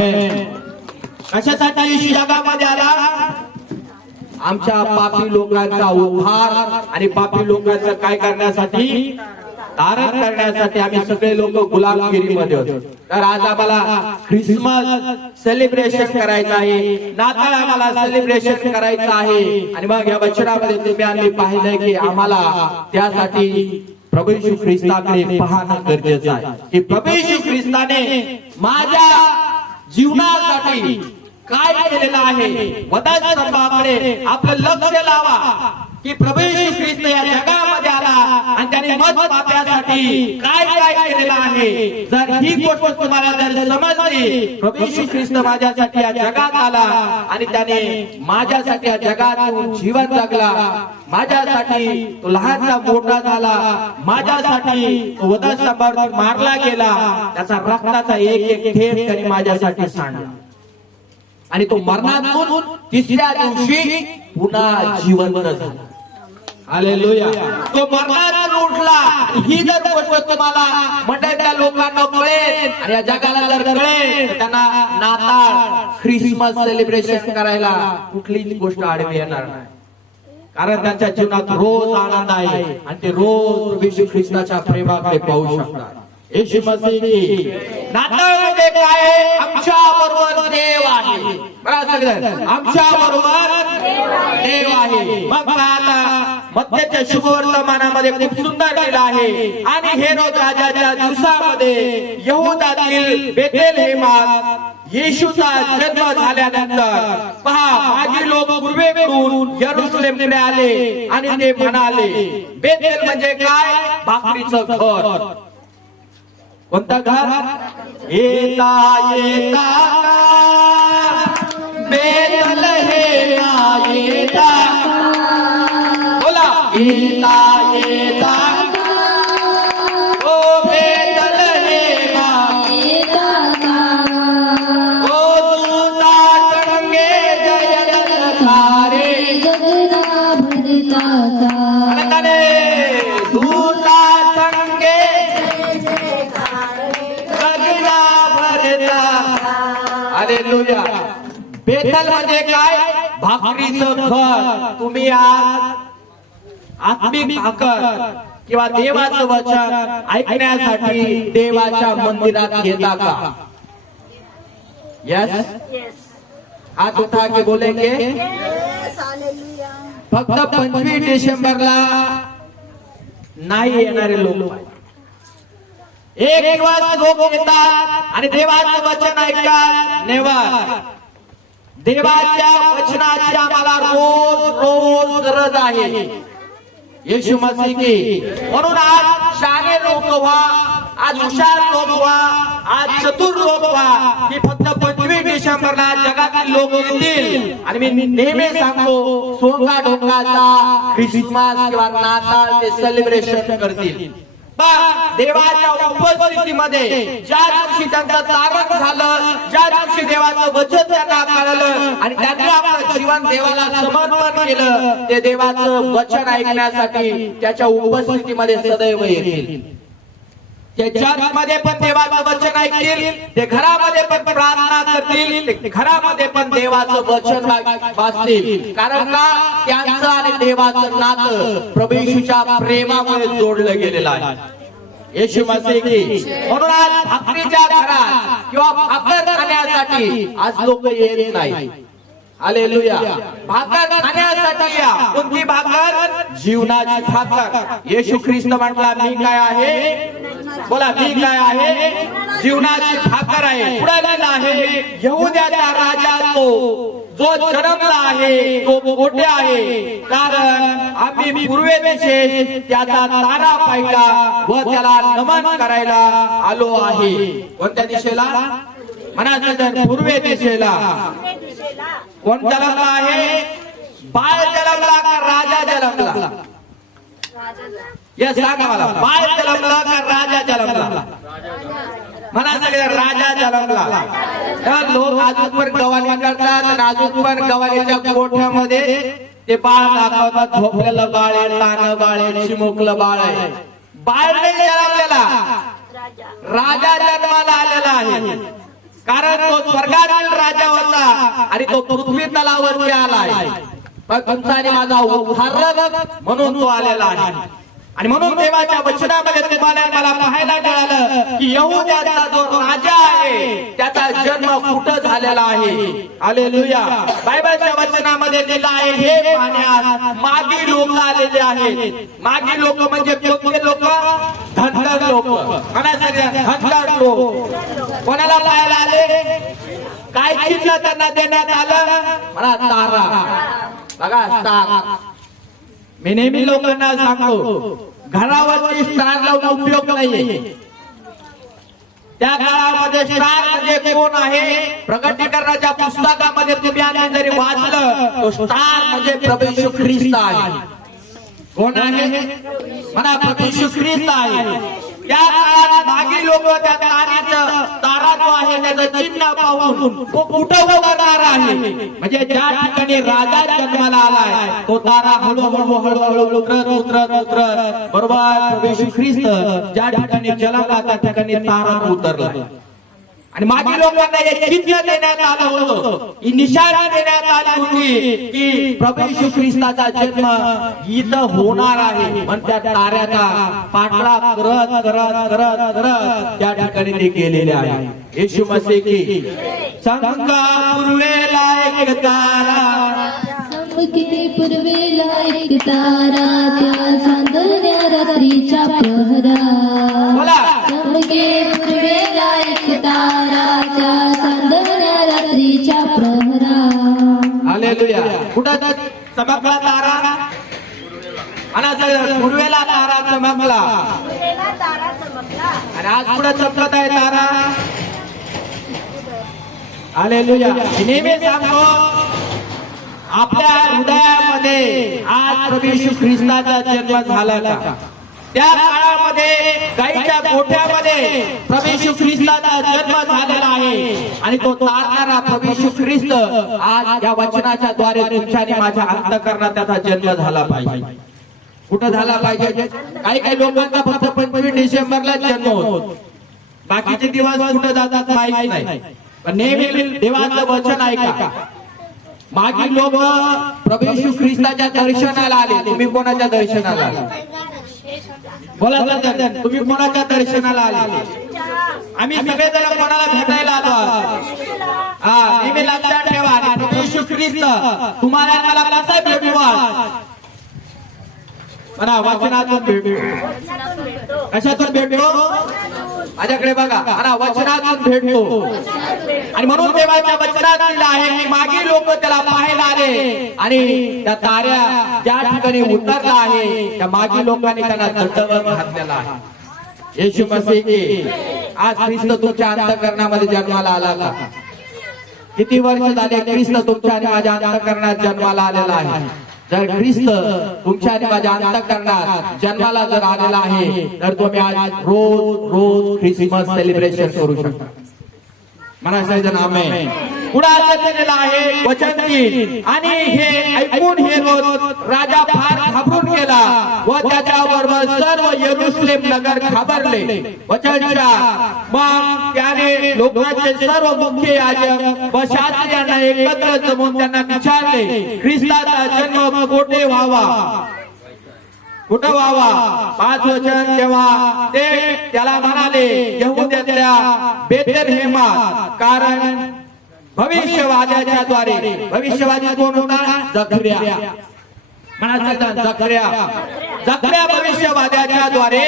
कशासाठी जगामध्ये आला? आमच्या पापी लोकांचा उद्धार आणि पापी लोकांचं काय करण्यासाठी, तारण करण्यासाठी आम्ही सगळे लोक गुलामगिरीमध्ये होतो. तर आज आम्हाला ख्रिसमस सेलिब्रेशन करायचं आहे, नाताळ आम्हाला सेलिब्रेशन करायचं आहे. आणि मग या वचनामध्ये तुम्ही आम्ही पाहिलंय की आम्हाला त्यासाठी प्रभू येशू ख्रिस्ताकडे पाहणं गरजेचं आहे की प्रभू येशू ख्रिस्ताने माझ्या जीवनासाठी काय केलेलं आहे. वधस्तंभाकडे आपलं लक्ष लावा की प्रभू येशू ख्रिस्त या जगामध्ये आला आणि त्याने पाप्यासाठी काय काय केलेलं आहे. जर ही गोष्ट तुम्हाला जर समजली, प्रभू येशू ख्रिस्त माझ्यासाठी या जगात आला आणि त्याने माझ्यासाठी या जगात येऊन जीवन जगला, माझ्यासाठी तो लहानचा मोठा झाला, माझ्यासाठी तो वधस्तंभावर मारला गेला, त्याचा रक्ताचा एक एक थेंब त्याने माझ्यासाठी सांडला आणि तो मरणातून तिसऱ्या दिवशी पुन्हा जिवंत झाला. हालेलुया. तो मरणातून उठला. ही जर गोष्ट तुम्हाला मंडळाच्या लोकांना कळेल आणि या जगाला जर कळेल, त्यांना नाताळ ख्रिसमस सेलिब्रेशन करायला कुठलीच गोष्ट आडवी येणार नाही. कारण त्यांच्या जीवनात रोज आनंद आहे आणि ते रोज प्रभू येशू ख्रिस्ताच्या प्रेमाकडे पाहू शकतात. येशू मसीह की नाताळ म्हणजे काय? आमच्या बरोबर देव आहे. आमच्या बरोबर देव आहे. मग आता मत्थ्याच्या शुभवर्तमानामध्ये खूप सुंदर लिहिलं आहे. आणि हेरोद राजाच्या दिवसामध्ये यहुदातील बेथलेहेमात येशूचा जन्म झाल्यानंतर पहा, माझे लोक पूर्वेकडून यरूशलेमकडे आले आणि ते म्हणाले. बेथेल म्हणजे काय? भाकरीचं घर. कोणता घर? येता येता बेथलेहेमा येता, बोला येता येता ओ बेथलेहेमा येता, ओ दूता संगे जय जयकारे जगना भरता दूता संगे जगना भरता. हालेलुया. बेथल म्हणजे काय? भाकरीचं घर. तुम्ही आज आत्मिक भाकर किंवा देवाचं वचन ऐकण्यासाठी देवाच्या मंदिरात येता का? यस. हात उठा के बोलेंगे. फक्त 25 डिसेंबरला नाही येणारे लोक. एक दिवस लोक येतात आणि देवाचं वचन ऐकतात. नेवर. देवाच्या वचनाची आम्हाला रोज रोज गरज आहे. येशू मसीह की. म्हणून आज शहाणे लोक व्हा, आज हुशार लोक व्हा, आज चतुर लोक व्हा की फक्त 25 डिसेंबरला जगातील लोक येतील आणि मी नेहमी सांगतो सोंगा डोंगाचा ख्रिसमस किंवा नाताळ ते सेलिब्रेशन करतील. देवाच्या उपस्थितीमध्ये ज्या दिवशी त्यांचं तारण झालं, ज्या दिवशी देवाचं वचन त्यांना कळलं आणि त्यांनी आपलं जीवन देवाला समर्पण केलं, ते देवाचं वचन ऐकण्यासाठी त्याच्या उपस्थितीमध्ये सदैव येतील. ते चर्चमध्ये पण देवाचं वचन ऐकतील, ते घरामध्ये पण प्रार्थना करतील, ते घरामध्ये पण देवाचं वचन वाचतील. कारण का? त्यांचं आणि देवाचं नातं प्रभू येशूच्या प्रेमामुळे जोडलं गेलेलं आहे. येशू मसीह की. म्हणून आज भाकरीच्या घरात किंवा भाकर खाण्यासाठी आज लोक येत नाही. हालेलुया. भाकर खाण्यासाठी या. कोणती भाकर? जीवनाची भाकर. येशू ख्रिस्त म्हटला मी काय आहे? बोला मी काय आहे? जीवनाची भाकर आहे. पुढे आहे यहुद्याचा राजा तो जो जन्मला आहे तो मोठे आहे, कारण आम्ही पूर्वे दिशेस त्याचा तारा पाहिला व त्याला नमन करायला आलो आहे. कोणत्या दिशेला? म्हणायचं पूर्वे दिशेला. कोण जन्मला आहे? बाळ जन्मला का राजा जन्मला? या सांगा मला. बाळ जन्मला का राजा जन्मला? म्हणा सगळे राजा जन्मला. तर लोक अजून पण गवाली करतात आणि अजून पण गवालीच्या गोठ्यामध्ये ते बाळ दाखवतात. झोपलेलं बाळ आहे, लहान बाळ आहे, चिमुकलं बाळ आहे. बाळ नाही जन्मलेला, राजा जन्माला आलेला आहे. कारण तो स्वर्गातील राजा होता आणि तो पृथ्वी तलावरती आलाय. पण तुमचा आणि माझा उद्धारक म्हणून तो आलेला आहे. आणि म्हणून देवाच्या वचनामध्ये तुम्हाला मला पाहायला मिळालं की यहूद्याचा जो राजा आहे त्याचा जन्म कुठं झालेला आहे. हालेलुया. बायबलच्या वचनामध्ये लिहिलं आहे हे पाहण्यास मागी लोक आलेले आहेत. मागी लोक म्हणजे कोणते लोक? धनगर लोक. धनगर लोक कोणाला पाहायला आले? काय चिन्ह त्यांना देण्यात आलं? मला तारा. बघा तारा. मी नेहमी लोकांना सांगतो घरावरती स्टार लावून उपयोग नाहीये. त्या काळामध्ये स्टार म्हणजे कोण आहे? प्रकटीकरणाच्या पुस्तकामध्ये तुम्ही आणि जरी वाचलं तो स्टार म्हणजे प्रभू येशू ख्रिस्त आहे. कोण आहे? म्हणा प्रभू येशू ख्रिस्त आहे. त्या काळात मागी लोक त्या ताऱ्याचं तारा जो आहे त्याचं चिन्ह पाहून तो कुठं उभारणार आहे. म्हणजे ज्या ठिकाणी राजा जन्माला आलाय तो तारा हळूहळू हळूहळू उतरत बरोबर प्रभू येशू ख्रिस्त ज्या ठिकाणी जन्मला त्या ठिकाणी तारा उतरला. आणि मागी लोकांना हे चिन्ह देण्यात आलं होतं, ही निशाणी देण्यात आली होती की प्रभू येशू ख्रिस्ताचा जन्म इथं होणार आहे. पण त्या ताऱ्याचा पाठला करत करत करत करत त्या ठिकाणी ते गेलेले आहे. येशू मसीह की चमका पूर्वेला एक तारा, चमके पूर्वेला एक तारा, त्या चांदण्या रात्रीच्या प्रहरा. बोला. चमके पूर्वेला एक तारा, त्या चांदण्या रात्रीच्या प्रहरा. हालेलुया. कुठं चमकला तारा? आणि पूर्वेला तारा चमकला. आणि आज कुठं चमकत आहे तारा? हालेलुया. नेहमी सांगतो आपल्या हृदयामध्ये आज प्रभू येशू ख्रिस्ताचा जन्म झाला का? त्या काळामध्ये गाईच्या गोठ्यामध्ये प्रभू येशू ख्रिस्ताचा जन्म झालेला आहे. आणि तो तारणारा प्रभू येशू ख्रिस्त आज या वचनाच्या द्वारे तुमच्या आणि माझ्या अंतःकरणात त्याचा जन्म झाला पाहिजे. कुठं झाला पाहिजे? काही काही लोकांचा फक्त 25 डिसेंबरला जन्म होतो, बाकीचे दिवस कुठं जातात माहिती नाही. पण नेहमी देवाचं वचन ऐका. मागी लोक प्रभू येशू ख्रिस्ताच्या दर्शनाला आले. तुम्ही कोणाच्या दर्शनाला आले? बोला सर, तुम्ही कोणाच्या दर्शनाला आले? आम्ही सगळेजण कोणाला भेटायला आलो? हा, नेहमी लक्षात ठेवा. प्रभू येशू ख्रिस्त तुम्हाला मला कसा भेटवा? म्हणा वचनातून भेटतो. कशातून भेटतो? माझ्याकडे बघा. म्हणा वचनातून भेटतो. आणि म्हणून देवाच्या वचनात दिलं आहे की मागे लोक त्याला पाहायला आले आणि त्या ताऱ्या ज्या ठिकाणी उतरला आहे त्या मागे लोकांनी त्यांना दंडवत घातलेला आहे. येशू मसीह की आज ख्रिस्त तुमच्या अंतःकरणामध्ये जन्माला आला का? किती वर्ष झाले ख्रिस्त तुमच्या आणि माझ्या अंतःकरणात जन्माला आलेला आहे? जर ख्रिस्त तुमच्या आणि माझ्या अंतःकरणात जन्माला जर आलेला आहे तर तुम्ही आज रोज रोज ख्रिसमस सेलिब्रेशन करू शकता. म्हणा सगळेजण आमेन. पुढे असं केलेलं आहे वचन की आणि हे ऐकून हे रोज राजा फार घाबरून गेला व त्याच्याबरोबर सर्व यरूशलेम नगर घाबरले. वचनच्या मग त्याने लोकांचे सर्व मुख्य याजक व शास्त्र्यांना एकत्र जमवून त्यांना विचारले ख्रिस्ताचा जन्म कोठे व्हावा, कुठं व्हावा? 5 वचन. तेव्हा ते त्याला म्हणाले यहूद्यातल्या बेथलेहेमात, कारण भविष्यवाद्याच्या द्वारे. भविष्यवादी कोण होता? जकर्या. जकर्या भविष्यवाद्याच्या द्वारे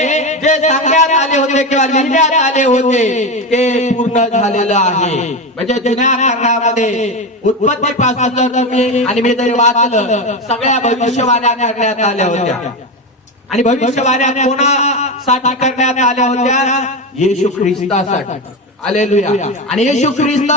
जे सांगण्यात आले होते किंवा लिहिण्यात आले होते ते पूर्ण झालेलं आहे. म्हणजे जुन्या करारामध्ये उत्पत्तीपासून जर तुम्ही आणि मी जरी वाचलं सगळ्या भविष्यवाण्या करण्यात आल्या होत्या. आणि भविष्यवाण्या कोणासाठी करण्यात आल्या होत्या? येशू ख्रिस्तासाठी. हालेलुया. आणि येशू ख्रिस्त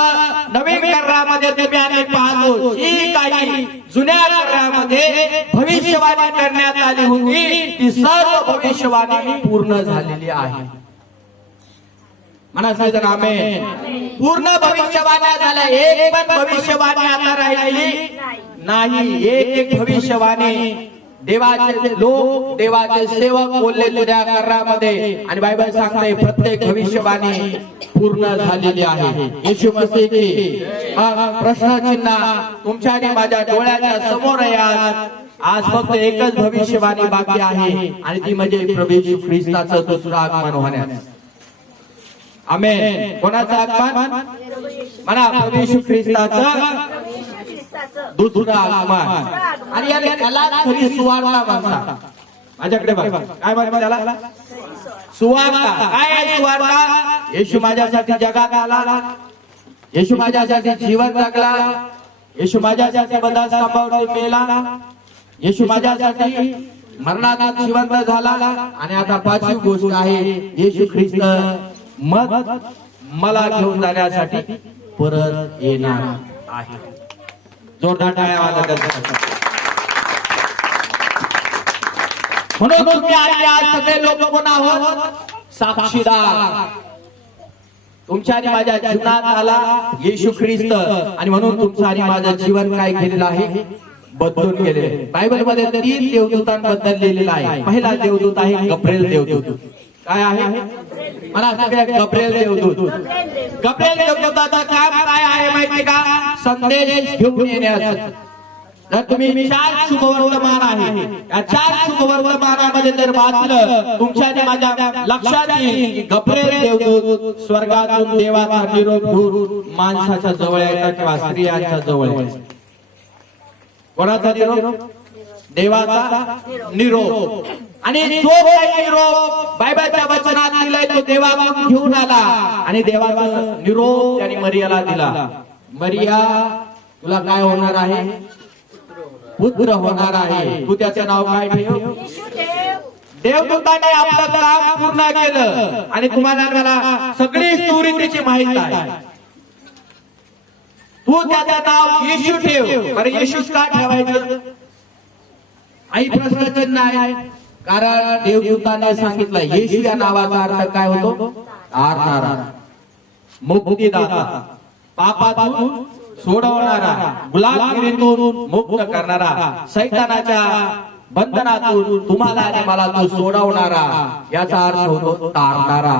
नवीन करारामध्ये तुम्ही आणि पाहतो जी काही जुन्या करारामध्ये भविष्यवाणी करण्यात आली होती ती सर्व भविष्यवाणी पूर्ण झालेली आहे. म्हणा सगळेजण आमेन. पूर्ण भविष्यवाण्या झाल्या. एक पण भविष्यवाणी आता राहिली नाही. एक एक भविष्यवाणी देवाचे लोक, देवाचे सेवक बोलले तुझ्या कर्णामध्ये, आणि बायबल सांगते प्रत्येक भविष्यवाणी पूर्ण झालेली आहे. येशू मसीह की प्रश्नचिन्ह तुमच्या आणि माझ्या डोळ्याच्या समोर आहे. आज फक्त एकच भविष्यवाणी बाकी आहे, आणि ती म्हणजे प्रभू येशू ख्रिस्ताचं दुसरं आगमन होण्याचं. आमेन. कोणाचं आगमन? म्हणा, प्रभू येशू ख्रिस्ताचं दुसरं आगमन. आणि याला खरी सुवार्ता म्हणतात. माझ्याकडे बघा, काय म्हणतात त्याला? सुवार्ता. काय आहे सुवार्ता? येशू माझ्यासाठी जगात आला, येशू माझ्यासाठी जीवन जगला, येशू माझ्यासाठी बंधन सांभाळून मेला, येशू माझ्यासाठी मरणात जिवंत झाला, आणि आता पाचवी गोष्ट आहे, येशू ख्रिस्त मग मला घेऊन जाण्यासाठी परत येणार आहे. जोरदार टाळ्या वाजवतात. म्हणून तुम्ही आज सगळे लोक कोण आहोत? साक्षीदार. तुमच्या आणि माझ्या जीवनात आला येशू ख्रिस्त, आणि म्हणून तुमचं आणि माझं जीवन काय केलेलं आहे? बदलून गेले. बायबल मध्ये 3 देवदूतांबद्दल लिहिलेलं आहे. पहिला देवदूत आहे गब्रिएल देवदूत. काय आहे? मला सगळ्या गब्रिएल देवदूत. गब्रिएल देवदूताचं काम काय आहे माहिती का? संदेश घेऊन येण्याचं. जर तुम्ही 4 शुभवर्तमान आहे, या 4 शुभवर्तमानामध्ये जर वाचलं, तुमच्या आणि माझ्या लक्षात येईल की गब्रिएल देवदूत स्वर्गातून देवाचा निरोप घेऊन माणसाच्या जवळ यायचा किंवा स्त्रियांच्या जवळ यायचा. कोणाचा निरोप? देवाचा निरोप. आणि जो काही निरोप बायबलच्या वचनात दिलाय तो देवाकडून घेऊन आला, आणि देवाचा निरोप त्याने मरियाला दिला. मरिया, तुला काय होणार आहे? पुत्र होणार आहे. तू त्याचं नाव काय ठेव? देवदूताने आपलं काम पूर्ण केलं, आणि तुम्हाला मला सगळी स्टोरी त्याची माहिती आहे. तू त्याचं नाव येशू ठेव. अरे येशूच का ठेवायचं? आई प्रश्नचिन्ह आहे. कारण देवदूताने सांगितलं येशू या नावाचा अर्थ काय होतो? तारणारा, मुक्तीदाता, पापातून सोडवणारा, गुलामगिरीतून मुक्त करणारा, सैतानाच्या बंधनातून तुम्हाला आणि मला तो सोडवणारा. याचा अर्थ होतो तारणारा,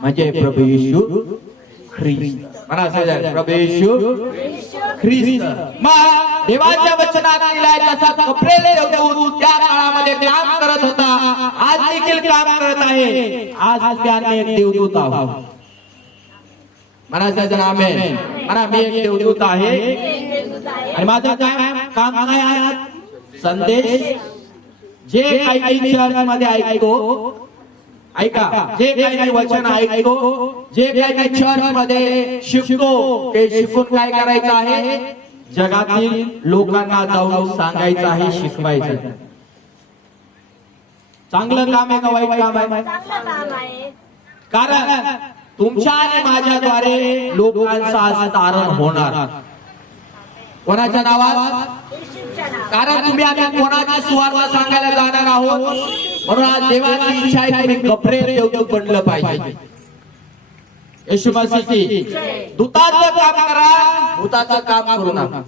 म्हणजे प्रभू येशू ख्रिस्त. म्हणा सगळ्या, प्रभू येशू ख्रिस्त. मग देवाच्या वचनात दिलाय तसा गब्रिएल देवदूत त्या काळामध्ये काम करत होता, आज देखील काम करत आहे. आज त्याने एक देवदूत आहोत. म्हणा सगळ्या आमेन. म्हणा, मी एक देवदूत आहे, आणि माझं काय काम काय आहे? संदेश. जे काही चर्चमध्ये ऐकतो, ऐका, जे काही वचन ऐकतो, जे काही चर्च मध्ये शिकतो, ते शिकून काय करायचं आहे? जगातील लोकांना जाऊन सांगायचं आहे, शिकवायचं. चांगलं काम आहे का वाईट काम आहे? कारण तुमच्या आणि माझ्याद्वारे लोकांचा तारण होणार. कोणाच्या नावात? कारण तुम्ही आम्ही कोणाची सुवार्ता सांगायला जाणार आहोत. म्हणून आज देवाची इच्छा आहे की गब्रिएल देवदूत बनलं पाहिजे. येशू मसीह की दूताचं काम करा, दूताचं काम करू नका.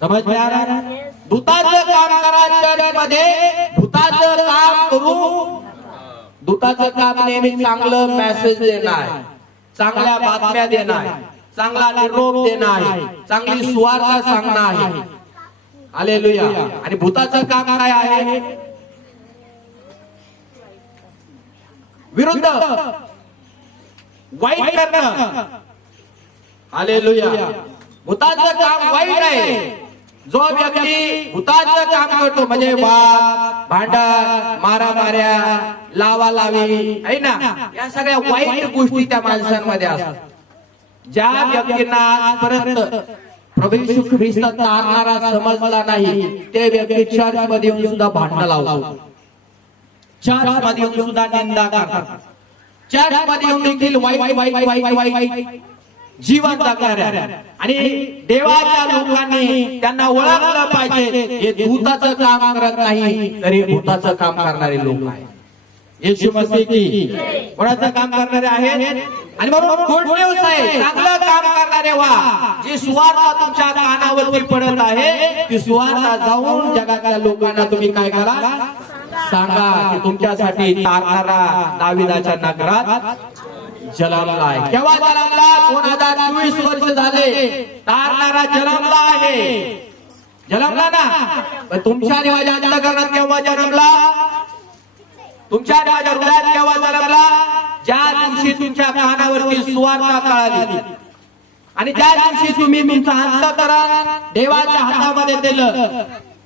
समज में आ रहा है? दूताचं काम करा चर्चमध्ये, दूताचं काम करू. दूताचं काम नेहमी चांगलं मेसेज देणं आहे, चांगल्या बातम्या देणं आहे, चांगला निरोप देणं आहे, चांगली सुवार्ता सांगणं आहे. हालेलुया. आणि भूताचं काम काय आहे? विरुद्ध, वाईट करणं. हालेलुया. भूताचं काम वाईट आहे. जो व्यक्ती भूताचं काम करतो म्हणजे वाद, भांडण, मारामाऱ्या, लावालावी आहे ना, या सगळ्या वाईट गोष्टी त्या माणसांमध्ये असतात. ज्या व्यक्तींना आजपर्यंत प्रभू येशू ख्रिस्त तारणारा समजला नाही, ते व्यक्ती चर्च मध्ये येऊन सुद्धा भांडण लावतात, चर्च मध्ये येऊन सुद्धा निंदा करतात, चर्च मध्ये येऊन देखील वाईट वाईट वाईट वाईट जीवन जगणाऱ्या. आणि देवाच्या लोकांनी त्यांना ओळखलं पाहिजे, हे भूताचं काम करत नाही तरी भूताचं काम करणारे लोक आहेत. येशू मसीह की कोणाचं काम करणारे आहेत. आणि म्हणून गुड न्यूज आहे, चांगलं काम करणारे ठेवा, जी सुवार्ता तुमच्या कानावरती पडत आहे ती सुवार्ता जाऊन जगातल्या लोकांना तुम्ही काय करा, सांगा की तुमच्यासाठी तारणारा दाविदाच्या नगरात जन्मलाय. केव्हा जन्मला? 2024 वर्ष झाले तारणारा जन्मला आहे. जन्मला ना? पण तुमच्या आणि माझ्या अंतःकरणात केव्हा जन्मला? तुमच्या आणि माझ्या हृदयात केव्हा जन्मला? ज्या दिवशी तुमच्या कानावरती सुवार्ता कळाली आणि ज्या दिवशी तुम्ही तुमचं अंतःकरण देवाच्या हातामध्ये दिलं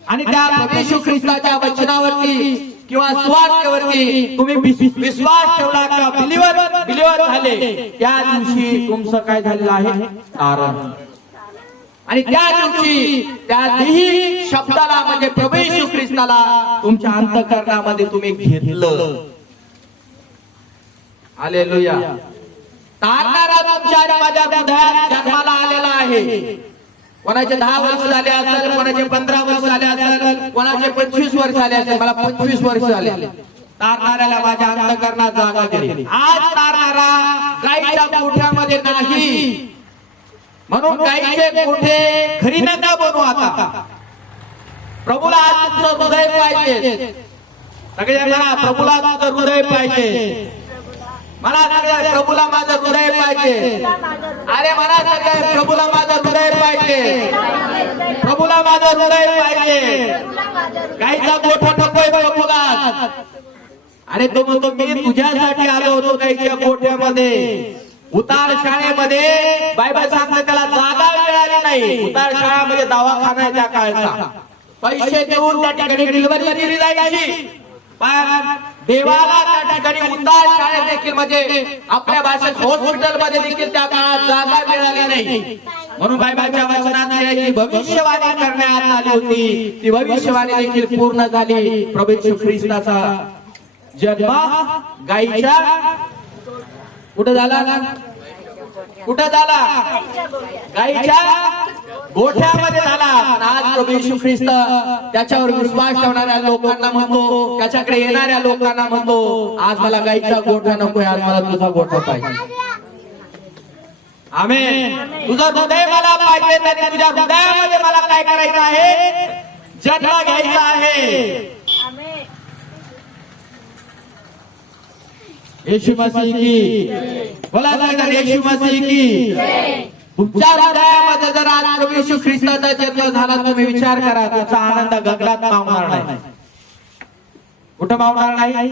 आणि त्या प्रभू येशू ख्रिस्ताच्या वचनावरती किंवा सुवार्तेवरती तुम्ही विश्वास ठेवला किंवा बिलीवर झाले, त्या दिवशी तुमचं काय झालेलं आहे? तारण. आणि त्या दिवशी त्या देही शब्दाला म्हणजे प्रभू येशू ख्रिस्ताला तुमच्या अंतःकरणामध्ये तुम्ही घेतलं. हालेलुया. तारणारा तुमच्या आणि माझ्या हृदयात जन्माला आलेला आहे. कोणाचे 10 वर्ष झाले असेल, कोणाचे 15 वर्ष झाले असेल, कोणाचे 25 वर्ष झाले असेल. मला 25 वर्ष झाले. तारणाऱ्याला माझ्या अंतःकरणात जागा दिली. आज तारणारा गाईच्या गोठ्यामध्ये नाही, म्हणून गाईचे गोठे घरी नका बनवू. आता प्रभूला आज तुमचं हृदय पाहिजे. सगळे म्हणा, प्रभूला तुमचं हृदय पाहिजे. मला सगळ्या प्रभूला माझं हृदय पाहिजे. अरे मला सगळ्या प्रभूला माझं हृदय पाहिजे. प्रभूला माझं हृदय पाहिजे. गाईचा गोठा नकोय प्रभूला. अरे तो म्हणतो मी तुझ्यासाठी आलो होतो गाईच्या गोठ्यामध्ये. उतार शाळेमध्ये बायबल सांगते त्याला जागा मिळाली नाही. उतार शाळा म्हणजे दवाखाना त्या काळचा. पैसे देऊन त्या ठिकाणी डिलिव्हरी केली जायची. पण देवाला त्या ठिकाणी उतार शाळेत देखील म्हणजे आपल्या भाषेत हॉस्पिटल मध्ये देखील त्या काळात जागा मिळाली नाही. म्हणून बायबलच्या वचनात भविष्यवाणी करण्यात आली होती. ती भविष्यवाणी देखील पूर्ण झाली. प्रभू येशू ख्रिस्ताचा जन्म गाईच्या कुठं झाला? कुठं झाला? गाईच्या गोठ्यामध्ये झाला. आज प्रभू येशू ख्रिस्त त्याच्यावर विश्वास ठेवणाऱ्या लोकांना म्हणतो, त्याच्याकडे येणाऱ्या लोकांना म्हणतो, आज मला गाईचा गोठा नकोय, आज मला तुझा गोठा पाहिजे. आमेन. तुझं हृदय मला पाहिजे. आणि तुझ्या हृदयामध्ये मला काय करायचं आहे? जन्म घ्यायचा आहे. येशू मसीह की बोला सगळ्यांना, येशू मसीह की. तुमच्या हृदयामध्ये जर आज प्रभू येशू ख्रिस्ताचा जन्म झाला, तुम्ही विचार करा, तुमचा आनंद गगनात मावणार नाही. कुठं मावणार नाही?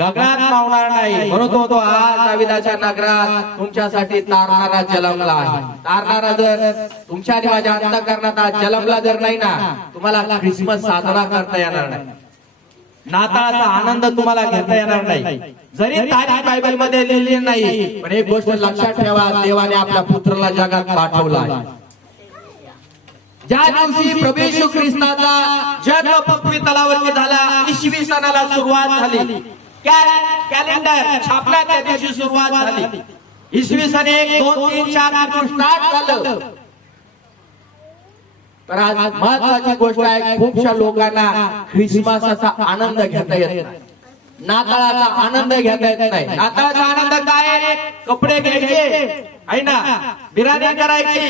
गगनात मावणार नाही. म्हणून तो आज दाविदाच्या नगरात तुमच्यासाठी तारणारा जन्मला आहे. तारणारा जर तुमच्या आणि माझ्या अंतःकरणात आज जन्मला जर नाही ना, तुम्हाला ख्रिसमस साजरा करता येणार नाही. नाताळाचा आनंद तुम्हाला घेता येणार नाही. जरी तारीख बायबल मध्ये लिहिली नाही, पण एक गोष्ट लक्षात ठेवा, देवाने आपल्या पुत्राला जगात पाठवला आहे. ज्या दिवशी प्रभू येशू ख्रिस्ताचा जन्म पृथ्वी तलावरती झाला, इसवी सणाला सुरुवात झाली. कॅलेंडर छापला त्या दिवशी सुरुवात झाली. इसवी सन 1, 2, 3, 4 स्टार्ट झालं. तर आज महत्वाची गोष्ट आहे, खूपशा लोकांना ख्रिसमसाचा आनंद घेता येत नाही, नाताळाचा आनंद घेता येत नाही. नाताळाचा आनंद काय? कपडे घ्यायचे आहे ना, बिर्याणी करायची,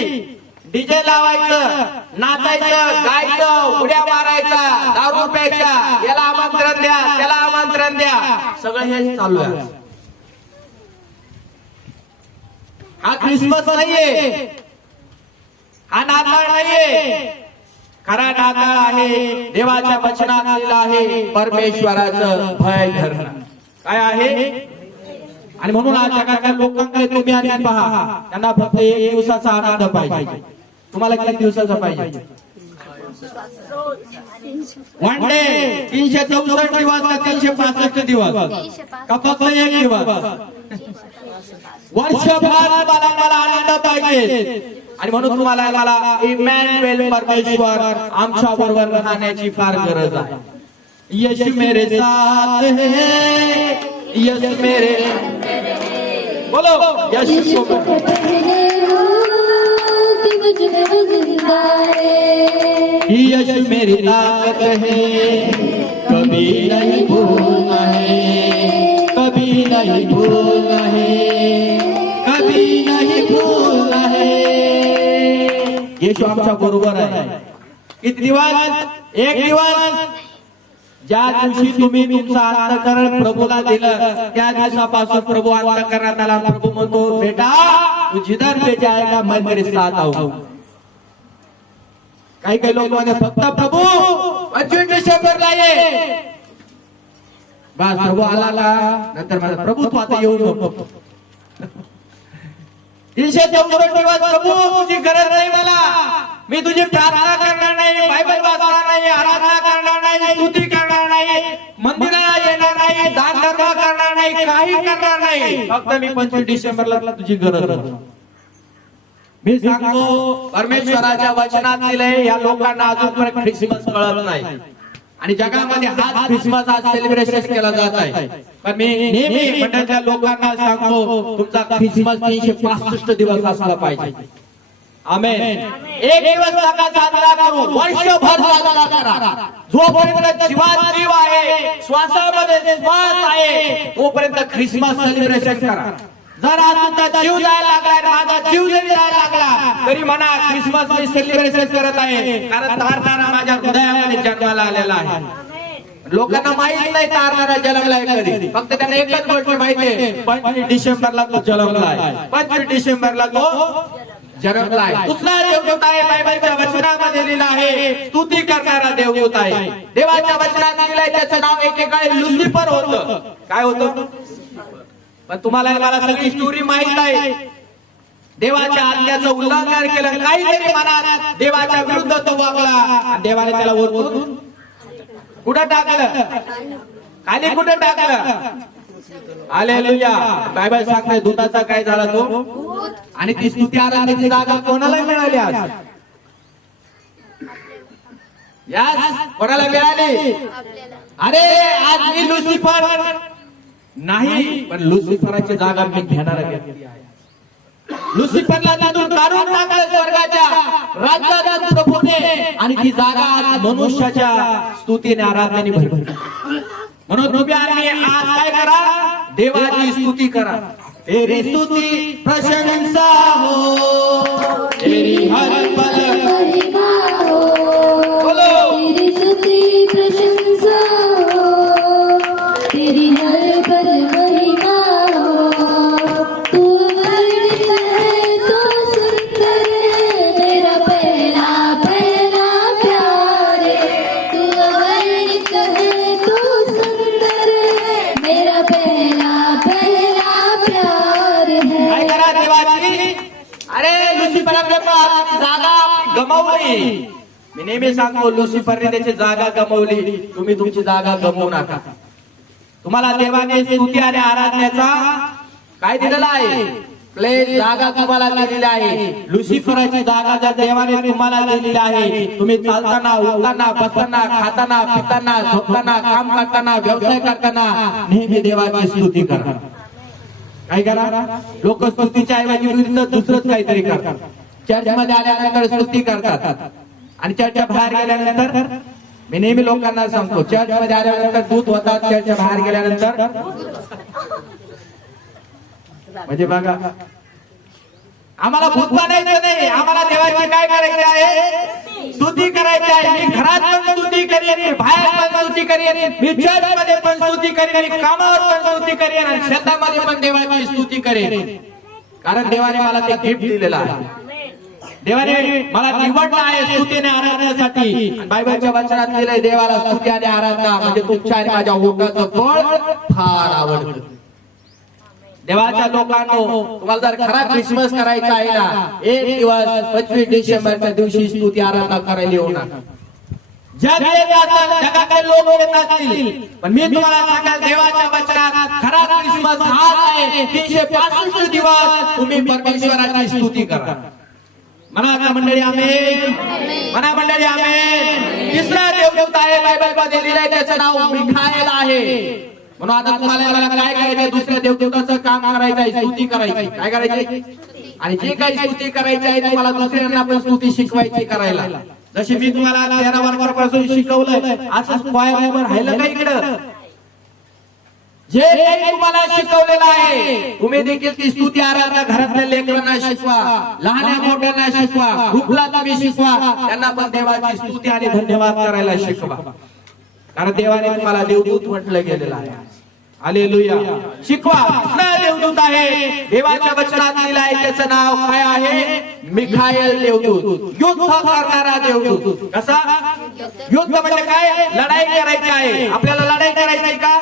डीजे लावायचं, नाचायचं, गायचं, उड्या मारायचा, दारू प्यायच्या, याला आमंत्रण द्या, त्याला आमंत्रण द्या, सगळं हे चालू आहे. हा ख्रिसमस नाहीये, हा नाताळ नाहीये. खरा नाताळ आहे देवाच्या वचनात लिहिलं आहे, परमेश्वराचं भय धरणं. काय आहे? आणि म्हणून आज जगातल्या लोकांकडे तुम्ही आणि पहा, त्यांना फक्त 1 दिवसाचा आनंद पाहिजे. तुम्हाला किती दिवसाचा पाहिजे? वन डे, 364 दिवस का 365 दिवस का फक्त 1 दिवस? वर्षभर मला आनंद पाहिजे. आणि म्हणून तुम्हाला मला इमॅन्युएल परमेश्वर आमच्या बरोबर राहण्याची फार गरज आहे. यीशु मेरे साथ है, यीशु मेरे, बोलो यीशु यीशु मेरी ताकत है, कभी नहीं भूलना है, कभी नहीं भूलना है, कभी नहीं भूलना है. येशू आमच्या बरोबर आहे. किती दिवस? एक दिवस. ज्या दिवशी तुम्ही तुमचं अंतःकरण प्रभूला दिलं त्या दिवसापासून प्रभू अंतःकरणात आला. प्रभू म्हणतो बेटा तू जिधर पे जाएगा मैं तेरे साथ आऊंगा. काही काही लोक म्हणे फक्त प्रभू 25 डिसेंबरला ये. बस प्रभू आला का नंतर मला प्रभू तू आता येऊ नको. 364 दिवस प्रभू तुझी गरज नाही मला. मी तुझी प्रार्थना करणार नाही, बायबल वाचणार नाही, आराधना करणार नाही, स्तुती करणार नाही, मंदिराला येणार नाही, दान धर्म करणार नाही, काही करणार नाही. फक्त मी 25 डिसेंबरला तुझी गरज आहे. मी सांगतो परमेश्वराच्या वचनात दिलंय. या लोकांना अजून ख्रिसमस कळत नाही आणि जगामध्ये हाच ख्रिसमस आज सेलिब्रेशन केला जात आहे. पण मी नेहमी मंडळाच्या लोकांना सांगतो तुमचा ख्रिसमस 365 दिवस असला पाहिजे. आमेन. एक दिवस नका साजरा करू, वर्षभर साजरा करा. जोपर्यंत जीवात जीव आहे, श्वासामध्ये श्वास आहे, तोपर्यंत ख्रिसमस सेलिब्रेशन करा. जर आज तुमचा जीव जायला लागला, माझा जीव जरी जायला लागला तरी म्हणा ख्रिसमस मी सेलिब्रेशन करत आहे, कारण तारणारा माझ्या हृदयामध्ये जन्माला आलेला आहे. लोकांना माहित नाही तारणारा जन्मलाय कधी, फक्त त्यांना एकच गोष्ट माहिती आहे 25 डिसेंबरला तो जन्मलाय. 25 डिसेंबरला तो जन्मलाय. दुसरा देवदूत आहे, बायबलच्या वचनामध्ये लिहिलं आहे, स्तुती करणारा देवदूत आहे. देवाच्या वचनात लिहिलंय त्याचं नाव एकेकाळी लुसिफर होतं. काय होतं? पण तुम्हाला मला सगळी स्टोरी माहित आहे. देवाच्या आज्ञेचं उल्लंघन केलं, काहीतरी मनात देवाच्या विरुद्ध तो वागला. देवाने त्याला वरतून कुठं टाकलं? खाली कुठं टाकलं? हालेलुया. बायबल सांगते दूताचा काय झाला तो, आणि ती स्तुती आराधनेची जागा कोणाला मिळाली आज? यास कोणाला मिळाली? अरे आज मी लुसिफर नाही, पण लुसिफराची जागा मी घेणारा व्यक्ती आहे. लुसिफरला तिथून काढून टाकलं स्वर्गाच्या राज्यात प्रभूने, आणि ती जागा आज मनुष्याच्या स्तुतीने आराधनेने भरली. म्हणून तुम्ही आज काय करा? देवाची स्तुती करा. तेरी स्तुती प्रशंसा हो, तेरी हर पल महिमा हो, बोलो. तेरी स्तुति प्रशंसा हो, तेरी हर पल महिमा हो. तू वर्णित है तो सुंदर है, मेरा पहला पहला प्यार है. तू वर्णित है तो सुंदर है, मेरा पहला पहला प्यार है. काय करा देवाची? अरे लुसिफरने पण जागा गमावली. मी नेहमी सांगतो लुसिफरने त्याची जागा गमावली, तुम्ही तुमची जागा गमवू नका. तुम्हाला देवाने स्तुती आणि आराधनेचा काय दिलेला आहे? प्लेस जागा तुम्हाला दिलेली आहे. लुसिफराची जागा जर देवाने तुम्हाला दिलेली आहे, तुम्ही चालताना, उठताना, बसताना, खाताना, पिताना, झोपताना, काम करताना, व्यवसाय करताना नेहमी देवाची स्तुती करा. काय करा? लोक स्तुतीच्या ऐवजी विरुद्ध दुसरंच काहीतरी करतात. चर्चमध्ये आल्यानंतर स्तुती करतात आणि चर्चच्या बाहेर गेल्यानंतर, मी नेहमी लोकांना सांगतो चर्चमध्ये आल्यानंतर दूत होतात, चर्चच्या बाहेर गेल्यानंतर म्हणजे बघा, आम्हाला भूत बनायचं नाही, आम्हाला देवाची काय करायचे आहे? स्तुती करायची आहे. मी घरात पण स्तुती करेन, मी बाहेर पण स्तुती करेन, मी चर्चमध्ये पण स्तुती करेन, मी कामावर पण स्तुती करेन, आणि शेतामध्ये पण देवाची स्तुती करेन. कारण देवाने मला ते गिफ्ट दिलेलं आहे. देवाने मला निवडलं आहे स्तुतीने आराधण्यासाठी. बायबलच्या वचनात लिहिलंय देवाला स्तुती आणि आराधना म्हणजे तुमच्या आणि माझ्या ओठाचं फळ फार आवडतं. देवाच्या लोकांनो, तुम्हाला जर खरा ख्रिसमस करायचा आहे ना, एक दिवस 25 डिसेंबरच्या दिवशी स्तुती आराधना करायला येऊ नका. जग येत असेल, जगातले लोक येत असतील, पण मी तुम्हाला सांगाल देवाच्या वचनात खरा ख्रिसमस हाच आहे. 365 दिवस तुम्ही परमेश्वराची स्तुती करा. म्हणा का मंडळी आमेन? म्हणा मंडळी आमेन. तिसरा देवदूत आहे, बायबलमध्ये लिहिलंय त्याचं नाव मिखाएल आहे. म्हणून आता तुम्हाला मला काय करायचंय? दुसऱ्या देवदूताचं काम करायचं आहे, स्तुती करायची. काय करायची? आणि जे काही स्तुती करायची आहे तुम्हाला दुसऱ्यांना पण स्तुती शिकवायची करायला. जशी मी तुम्हाला 13 वर्षापासून शिकवलंय, असंच पायावर राहिलं का इकडं? जे काही तुम्हाला शिकवलेलं आहे तुम्ही देखील ती स्तुती आराधना घरातल्या लेकरांना शिकवा, लहान मोठ्यांना शिकवा, ग्रुपला तुम्ही शिकवा, त्यांना पण देवाची स्तुती आणि धन्यवाद करायला शिकवा. कारण देवाने तुम्हाला देवदूत म्हटलं गेलेलं आहे. हालेलुया. शिकवा. दुसरा देवदूत आहे देवाच्या वचनात लिहिलं आहे, त्याचं नाव काय आहे? मिखाएल देवदूत. युद्ध करणारा देवदूत. कसा युद्ध म्हणजे काय? लढाई करायची आहे. आपल्याला लढाई करायची का?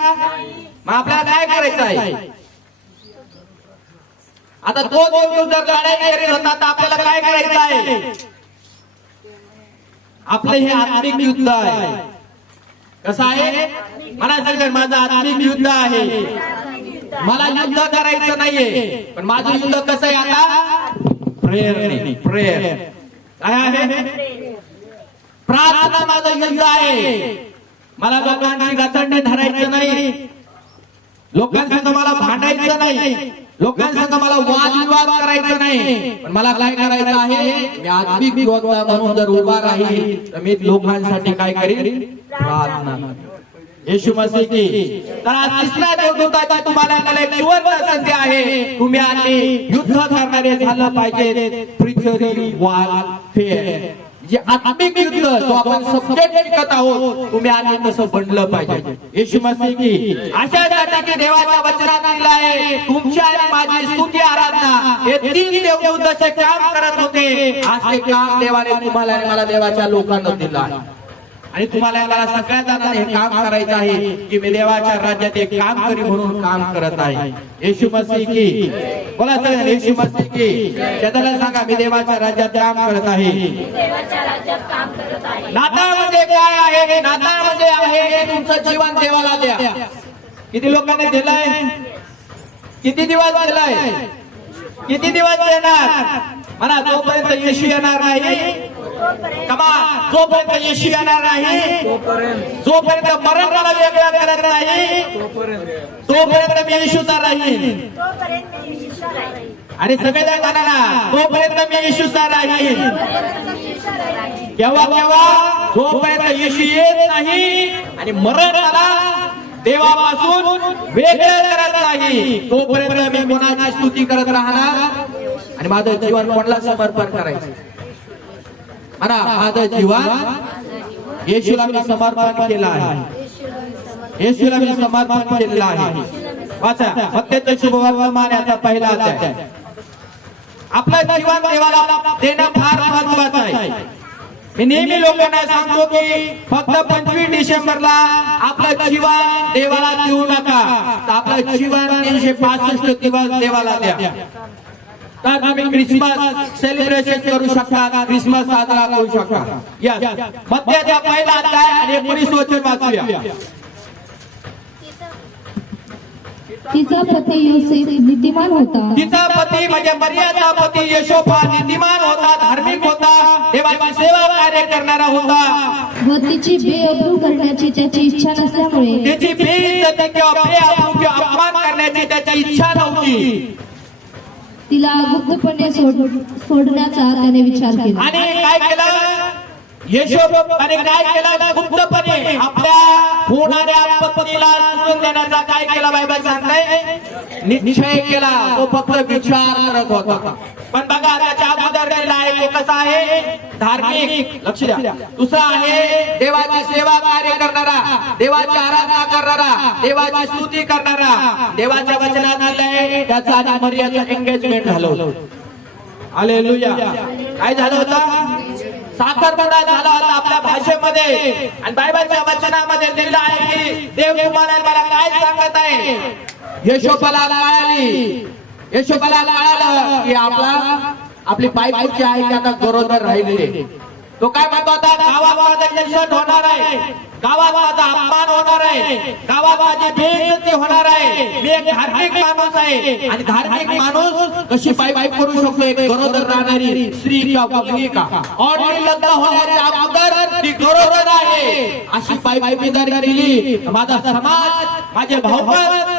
मग आपल्याला काय करायचं आहे? आता तो देवदूत जर लढाई करीत होता तर आपल्याला काय करायचं आहे? आपलं हे आत्मिक युद्ध आहे. कसं आहे? मला सांगा, माझं आत्मिक युद्ध आहे. मला युद्ध करायचं नाहीये, पण माझं युद्ध कसं आहे आता? प्रेयर. प्रेयर काय आहे? प्रार्थना माझं युद्ध आहे. मला लोकांची गचंडी धरायचं नाही, लोकांसंग मला भांडायचं नाही, लोकांसंग मला वादविवाद करायचं नाही, पण मला काय करायचं आहे? मी आत्मिक योद्धा म्हणून जर उभा राहील तर मी लोकांसाठी काय करीन? प्रार्थना. येशू मसीह की. तर आज तिसरा देवदूताची तुम्हाला एक सुवर्ण संधी आहे. तुम्ही आणि युद्ध करणारे झालं पाहिजे. प्रिचरी वॉरफेअर, जे आत्मिक युद्ध जो आपण सब्जेक्ट शिकत आहोत, तुम्ही आणि तसं बनलं पाहिजे. येशू मसीह की. अशासाठी की देवाच्या वचनात लिहिलं आहे, तुमच्या आणि माझी स्तुती आराधना हे तीन देवदूत जसे काम करत होते, आज ते काम देवाने तुम्हाला आणि मला देवाच्या लोकांना दिलं आहे. आणि तुम्हाला मला सगळ्या जणांना हे काम करायचं आहे की मी देवाच्या राज्यात एक काम करी म्हणून काम करत आहे. येशू मसीह की. बोला सगळ्यांनी येशू मसीह की. शेजाऱ्याला सांगा, मी देवाच्या राज्यात काम करत आहे. नाताळ म्हणजे काय आहे? नाताळ म्हणजे आहे तुमचं जीवन देवाला द्या. किती लोकांनी दिलंय? किती दिवस दिलाय? किती दिवस देणार? म्हणा, जोपर्यंत येशू येणार नाही, कमा जोपर्यंत येशू येणार नाही, जोपर्यंत मरण मला वेगळा करत नाही, तोपर्यंत मी येशूचा राहील. आणि सगळ्या जणांना तोपर्यंत मी येशूचा राहील. केव्हा केव्हा? जोपर्यंत येशू येत नाही आणि मरण मला देवापासून वेगळं करत नाही, तोपर्यंत मी कोणाची स्तुती करत राहणार आणि माझं जीवन कोणाला समर्पण करायचं? म्हणा, माझं जीवन येशूला मी समर्पण केलं आहे. येशूला मी समर्पण केलेलं आहे. वाचा मत्तेचा शुभवर्तमान याचा पहिला अध्याय. आपलं जीवन देवाला देणं फार महत्वाचं आहे. मी नेहमी लोकांना सांगतो की फक्त 25 डिसेंबरला आपलं जीवन देवाला देऊ नका, तर आपलं जीवन 365 दिवस देवाला द्या. तर तुम्ही क्रिसमस सेलिब्रेशन करू शकता, क्रिसमस साजरा करू शकता. यस, मत्तेचा पहिला अध्याय आणि 19 वचन वाचूया. तिचा पती योसेफ नीतिमान होता. तिचा पती म्हणजे मरियाचा पती योसेफ नीतिमान होता, धार्मिक होता, देवाची सेवा कार्य करणारा होता. व तिची बेअब्रू करण्याची त्याची इच्छा नसल्यामुळे त्याची बेइज्जती किंवा बेअब्रू किंवा अपमान करण्याची त्याची इच्छा नव्हती. तिला गुप्तपणे सोडण्याचा त्याने विचार केला. आणि काय केलं? योसेफ आणि काय केलं? गुप्तपणे आपल्या होणाऱ्या पत्नीला सोडून देण्याचा काय केला? बायबल सांगते निश्चय केला. तो फक्त विचार करत होता. पण बघा, त्याच्या अगोदर तो कसा आहे? धार्मिक. लक्ष द्या. दुसरा आहे देवाची सेवा कार्य करणारा, देवाची आराधना करणारा, देवाची स्तुती करणारा. देवाच्या वचनात आलंय त्याचा आणि मरियाचं एंगेजमेंट झालं होतं. हालेलुया. काय झालं होतं? साखरपुडा झाला होता आपल्या भाषेमध्ये. आणि बायबलच्या वचनामध्ये लिहिलं आहे की देव तुम्हाला मला काय सांगत आहे? योसेफला कळाली, योसेफला कळालं की आपली बायको जी आहे ती आता गरोदर राहिली. तो काय म्हणतो होता? गावात माझं इज्जत होणार आहे, गावात माझा अपमान होणार आहे, गावात माझी बेइज्जती होणार आहे. मी एक धार्मिक माणूस आहे आणि धार्मिक माणूस कशी बायको करू शकतो? एक गरोदर राहणारी स्त्री किंवा मुलगी का? ऑलरेडी लग्न होण्याच्या अगोदर ती गरोदर आहे अशी बायको जर केली, माझा समाज, माझे भाऊ,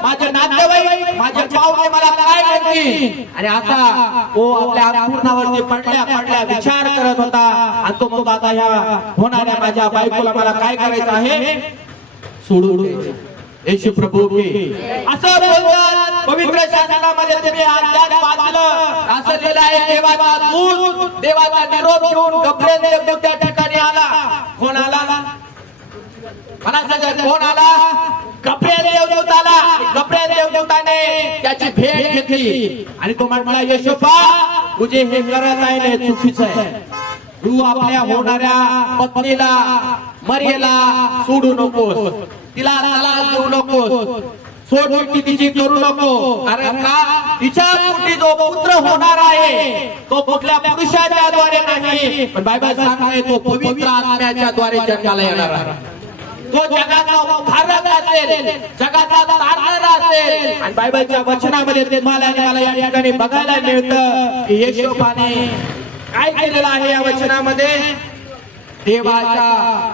माझे नातेवाईक, माझे पाहुणे मला काय म्हणतील? आणि आता तो आपल्या अंतःकरणावरती पडल्या विचार करत होता. आणि तो मग आता ह्या होणाऱ्या माझ्या बायकोला मला काय करायचं आहे? सोडून द्यायचं. येशू प्रभू की असं बोलतात पवित्र शास्त्रामध्ये तुम्ही अध्याय वाचलं असं लिहिलं आहे देवाचा दूत देवाचा निरोप घेऊन गब्रिएल देवदूत त्या ठिकाणी आला. कोण आला मला सांगा कोण आला? गब्रिएल देवदूत आला. गब्रिएल देवदूताने त्याची भेट घेतली आणि तो म्हटला यशोबा तुझे हे करत आहे ना चुकीचं आहे. तू आपल्या होणाऱ्या पत्नीला मरियला सोडू नकोस, तिला तलाक देऊ नकोस, सोडचिठ्ठी तिची करू नको. कारण का तिच्या पोटी जो पुत्र होणार आहे तो कुठल्या पुरुषाच्या द्वारे नाही पण बायबल सांगते तो पवित्र आत्म्याच्या द्वारे जन्माला येणार आहे. तो जगाचा उद्धारक असेल, जगाचा तारणारा असेल. आणि बायबलच्या वचनामध्ये तुम्हाला आणि मला या ठिकाणी बघायला मिळतं की यशोबाने काय केलेलं आहे या वचनामध्ये. देवाचा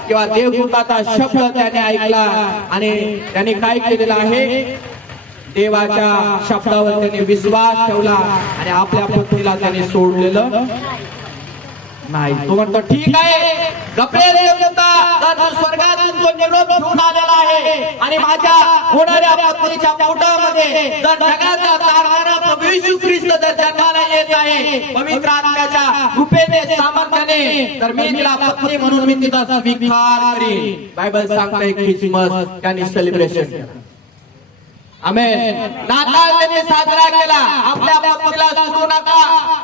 किंवा देवदूताचा शब्द त्याने ऐकला आणि त्याने काय केलेलं आहे देवाच्या शब्दावर त्याने विश्वास ठेवला आणि आपल्या पत्नीला त्याने सोडलेलं नाही. तो म्हणतो ठीक आहे गब्रिएल देवदूता तर स्वर्गातून तो निरोप घेऊन आलेला आहे आणि माझ्या होणाऱ्या पत्नीच्या पोटामध्ये जर जगाचा तारणारा प्रभू येशू ख्रिस्त जर जन्माला येत आहे पवित्र आत्म्याच्या कृपेने सामर्थ्याने तर मी तिला पत्नी म्हणून मी तिचा स्वीकार करीन. बायबल सांगते ख्रिसमस त्यांनी सेलिब्रेशन केलं. आमेन. नाताळ त्यांनी साजरा केला. आपल्या पत्नीला सोडू नका.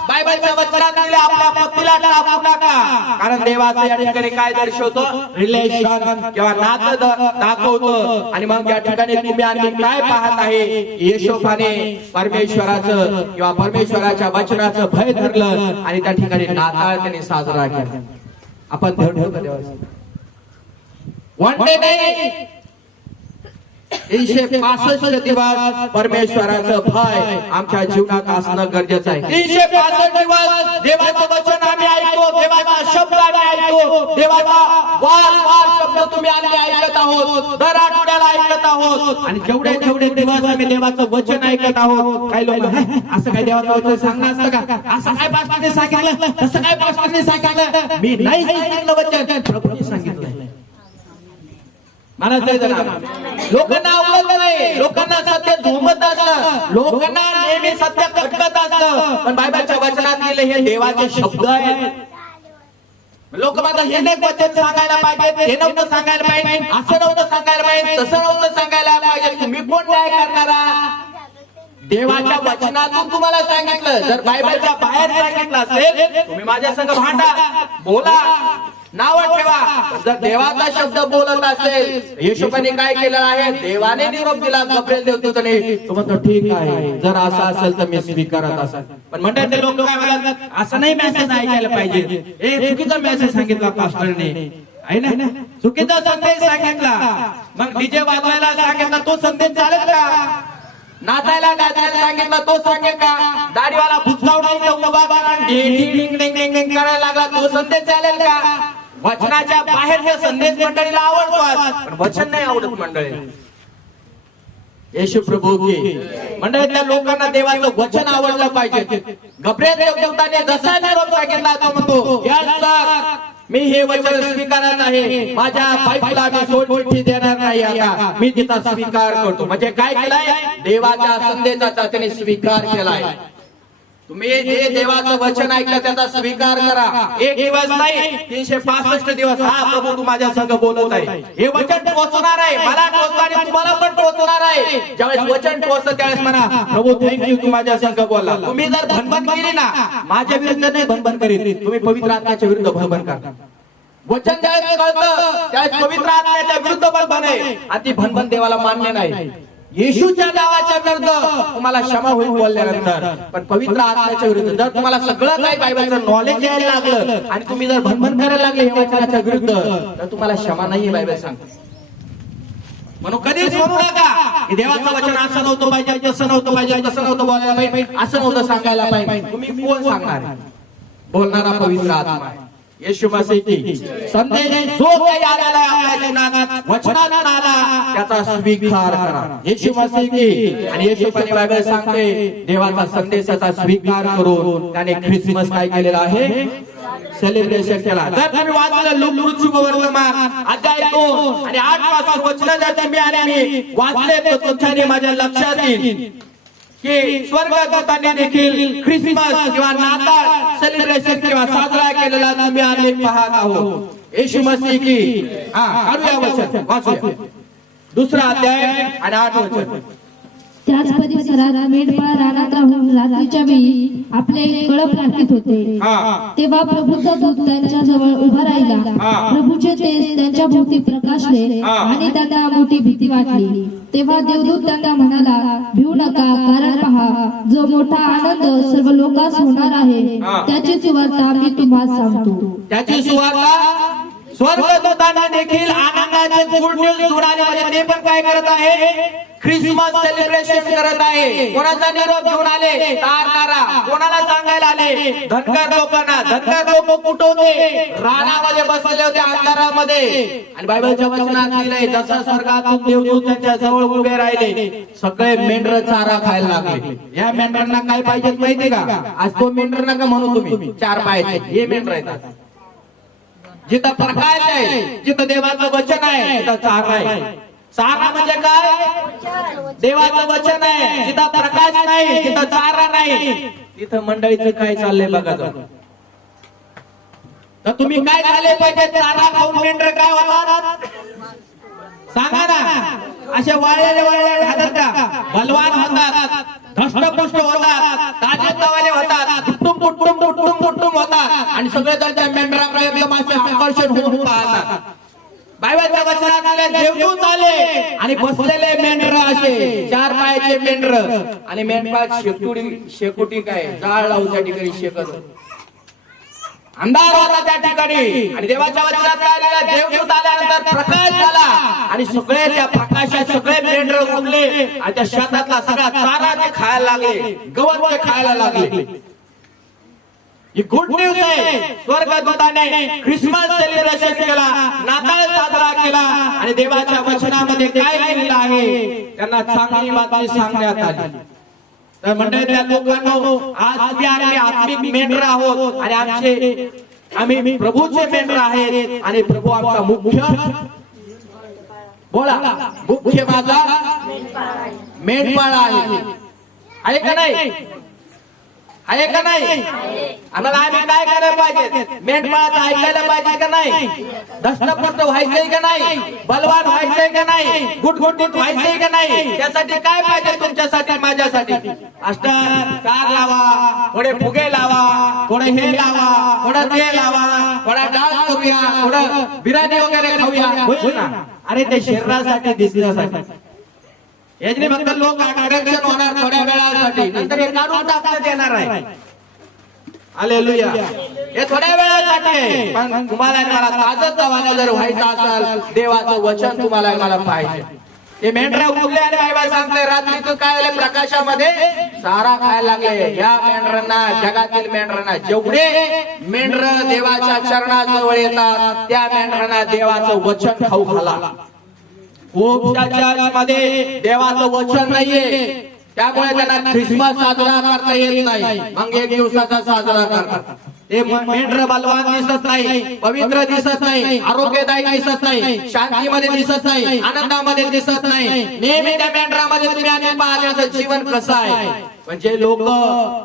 बायबलच्या वचनात दिले आपल्या पत्नीला टाकू नका. कारण देवाचं या ठिकाणी काय दर्शवतो रिलेशन किंवा नातं दाखवतो. आणि मग या ठिकाणी तुम्ही आणि काय पाहत आहे यशोबाने परमेश्वराचं किंवा परमेश्वराच्या वचनाचं भय धरलं आणि त्या ठिकाणी नाताळ त्यांनी साजरा केला. आपण धरतो देवाचं वन डे नाही 365 दिवस परमेश्वराचं भय आमच्या जीवनात असणं गरजेचं आहे. 365 दिवस देवाचं वचन आम्ही ऐकतो, देवाचा शब्द आम्ही ऐकतो, देवाचा वार शब्द तुम्ही आम्ही ऐकत आहोत, दर आठवड्याला ऐकत आहोत. आणि जेवढे दिवस आम्ही देवाचं वचन ऐकत आहोत काही लोक असं काय देवाचं वचन सांगणं असतं का, असं काय पास्टरने सांगितलं, तसं काय पास्टरने सांगितलं. मी नाही सांगितलं वचन, प्रभूने सांगितलं. मला लोकांना आवडत नाही, लोकांना सत्य झोंबत असतं, लोकांना नेहमी सत्य खटकत असतं. पण बायबलच्या वचनात गेले हे देवाचे शब्द आहेत. लोक माझं हे नाही वचन सांगायला पाहिजे, हे नव्हतं सांगायला पाहिजे, असं नव्हतं सांगायला पाहिजे, तसं नव्हतं सांगायला पाहिजे. तुम्ही कोण न्याय करणारा? देवाच्या वचनातून तुम्हाला सांगितलं. जर बायबलच्या बाहेर सांगितलं असेल तुम्ही माझ्या संग भांडा, बोला, नाव ठेवा. जर देवाचा शब्द बोलत असेल येशूने काय केलं आहे देवाने निरोप दिला गब्रिएल देवदूताने. तो म्हणतो ठीक आहे जर असं असेल तर मी स्वीकारत असेल. पण मंडळीतले लोक काय म्हणतात असं नाही मेसेज ऐकायला पाहिजे, ए चुकीचा मेसेज सांगितला पास्टरने आहे ना, चुकीचा संदेश सांगितला. मग डीजे वाजवायला सांगितला तो संदेश चालेल का? नाचायला गायला सांगितलं तो सांगेल का? दाढीवाला भुसकाव नाही उभा करायला लागला तो संदेश चालेल का? वचनाच्या बाहेर हे संदेश मंडळीला आवडतात पण वचन नाही आवडत मंडळी. येशू प्रभू की मंडळीतल्या लोकांना देवाचं वचन आवडलं पाहिजे. गब्रिएल देवदूताने जसा निरोप सांगितला तो म्हणतो यस सर मी हे वचन स्वीकारत आहे, माझ्या बायकोला मी सोडचिठ्ठी देणार नाही, आता मी तिचा स्वीकार करतो. म्हणजे काय केलाय देवाच्या संदेशाचा त्याने स्वीकार केलाय. तुम्ही जे देवाचं वचन ऐकलं त्याचा स्वीकार करा. एक दिवस नाही 365 दिवस हा प्रभू तू माझ्या संग बोलत आहे. हे वचन टोचणार आहे, मला टोचणार आणि तुम्हाला पण टोचणार आहे. ज्यावेळेस वचन टोचतं त्यावेळेस म्हणा प्रभू थँक्यू तू माझ्या संग बोलला. तुम्ही जर भनभन केली ना माझ्या विरुद्ध नाही भनभन करीत, तुम्ही पवित्र आत्म्याच्या विरुद्ध भनभन करा. वचन ज्यावेळेस कळतं त्यावेळेस पवित्र आत्म्याच्या विरुद्ध भनभन आहे आणि ती भनभन देवाला मान्य नाही. येशूच्या नावाच्या विरुद्ध तुम्हाला क्षमा होईल बोलल्यानंतर, पण पवित्र आत्म्याच्या विरुद्ध जर तुम्हाला सगळं काही बायबलचं नॉलेज यायला लागलं आणि तुम्ही जर भनभन करायला लागले हे वचनाच्या विरुद्ध तर तुम्हाला क्षमा नाहीये बायबल सांगते. म्हणून कधीच म्हणू नका की देवाचं वचन असं नव्हतं पाहिजे, तसं नव्हतं पाहिजे, तसं नव्हतं बोलायला पाहिजे, असं नव्हतं सांगायला पाहिजे. तुम्ही कोण सांगणार? बोलणारा पवित्र आत्मा आहे. येशू मसीह की संदेश जो काही आलेला आहे आपल्या जीवनात वचनातून आला त्याचा स्वीकार करा येशू मसीह की. आणि येशू पण बायबल सांगते देवाचा संदेशाचा स्वीकार करून त्याने ख्रिसमस काय केलेला आहे सेलिब्रेशन केला. जर तुम्ही वाचलं लूक वर्तमान अध्याय 2 आणि 8 पासून वचन जर तुम्ही आणि मी वाचले तर तुमच्या माझ्या लक्षात येईल की स्वर्गदूतांनी देखील ख्रिसमस किंवा नाताळ सेलिब्रेशन किंवा साजरा केलेला तुम्ही आणि पाहत आहोत येशू मसीह की. काढूया वचन वाचूया दुसरा अध्याय आणि 8 वचन. त्याच परिसरात मेंढपाळ रानात राहून रात्रीच्या वेळी आपले कळप राखीत होते. तेव्हा प्रभूचा दूत त्यांच्या जवळ उभा राहिला. प्रभूचे तेज त्यांच्या भोवती प्रकाशले आणि त्यांना मोठी भीती वाटली. तेव्हा देवदूत त्यांना म्हणाला, भिवू नका, कारण पहा, जो मोठा आनंद सर्व लोकांस होणार आहे त्याची सुवार्ता मी तुम्हाला सांगतो. त्याची सुवार्ता स्वर्गदूतांना देखील आनंदाचे गुड न्यूज घेऊन आले. म्हणजे ते पण काय करत आहे ख्रिसमस सेलिब्रेशन करत आहे. कोणाचा निरोप घेऊन आले तारणारा, कोणाला सांगायला आले धनगर लोकांना. धनगर लोक कुठं होते रानामध्ये बसलेले होते अंधारामध्ये. आणि बायबलच्या वचनात लिहिलंय जसं स्वर्गातून देवदूत त्यांच्या जवळ उभे राहिले सगळे मेंढर चारा खायला लागले. या मेंढरांना काय पाहिजे माहिती का? आज तो मेंढर नका म्हणू तुम्ही, 4 पायाचे हे मेंढर आहेत. जिथं प्रकाश आहे जिथं देवाचं वचन आहे तिथं चारा आहे. चारा म्हणजे काय देवाचं वचन आहे. जिथं प्रकाश नाही तिथं चारा नाही. तिथं मंडळीचं काय चाललंय बघा. तर तुम्ही काय झाले पाहिजे चारा खाऊन मेंढर काय होतात सांगा ना. असे वाळलेले खातात का? बलवान होतात, धष्टपुष्ट होतात, ताजेतवाले होतात, कुटुंब कुटुंब कुटुंब कुटुंब होतात आणि सगळे त्या मेंढराकडे एकदम असे आकर्षण होऊन पाहतात. बायबलच्या वचनात आले देवदूत आले आणि बसलेले मेंढर असे 4 पायाचे मेंढर. आणि मेंढपाळ शेकोटी काय जाळ लावून त्या ठिकाणी शेकत अंधार होता त्या ठिकाणी. आणि देवाच्या वचनात काय लिहिलं देवदूत आल्यानंतर प्रकाश झाला आणि सगळे त्या प्रकाशात सगळे मेंढर उठले आणि त्या शेतातला सगळा चारा ते खायला लागले, गवत ते खायला लागले. ही गुड न्यूज आहे. स्वर्गदूताने ख्रिसमस सेलिब्रेशन केला, नाताळ साजरा केला आणि देवाच्या वचनामध्ये काय लिहिलेलं आहे त्यांना चांगली बातमी सांगण्यात आली. तर मंडळीतल्या लोकांनो आज आम्ही आत्मिक मेंढर आहोत आणि आम्ही प्रभूचे मेंढर आहेत. आणि प्रभू आमचा मुख्य बोला मुख्य माझा मेंढपाळ आहे का नाही? आहे का नाही? आम्हाला आम्ही काय करायला पाहिजे? मेंढपाळाचं ऐकायला पाहिजे का नाही? धष्टपुष्ट व्हायचंय का नाही? बलवान व्हायचंय का नाही? गुटगुटीत व्हायचंय का नाही? त्यासाठी काय पाहिजे तुमच्यासाठी माझ्यासाठी? अष्टर 4 लावा, थोडे फुगे लावा, थोडे हे लावा, थोडं ते लावा, थोडा डान्स करूया, थोडं बिर्याणी वगैरे खाऊया. अरे ते शरीरासाठी दिसण्यासाठी याने फक्त लोक आकर्षण होणार थोड्या वेळासाठी, नंतर हे काढून टाकण्यात येणार आहे. हालेलुया. हे थोड्या वेळासाठी आहे. पण तुम्हाला मला ताजतवाना जर व्हायचं असेल देवाचं वचन तुम्हाला मला पाहिजे. हे मेंढर उठले आणि बायबल सांगते रात्रीचं काय आलं प्रकाशामध्ये चारा खायला लागले. या मेंढरांना जगातील मेंढरांना जेवढे मेंढर देवाच्या चरणाजवळ येतात त्या मेंढरांना देवाचं वचन खाऊ घाला. खूपच्या मध्ये देवाचं वचन नाहीये त्यामुळे त्यांना ख्रिसमस साजरा करता येत नाही. मग 1 दिवसाचा साजरा करतात. ते मेंढर बलवान दिसत नाही, पवित्र दिसत नाही, आरोग्यदायी दिसत नाही, शांतीमध्ये दिसत नाही, आनंदामध्ये दिसत नाही. नेहमी त्या मेंढरामध्ये तुम्ही आणि पाहण्याचं जीवन कसं आहे. म्हणजे लोक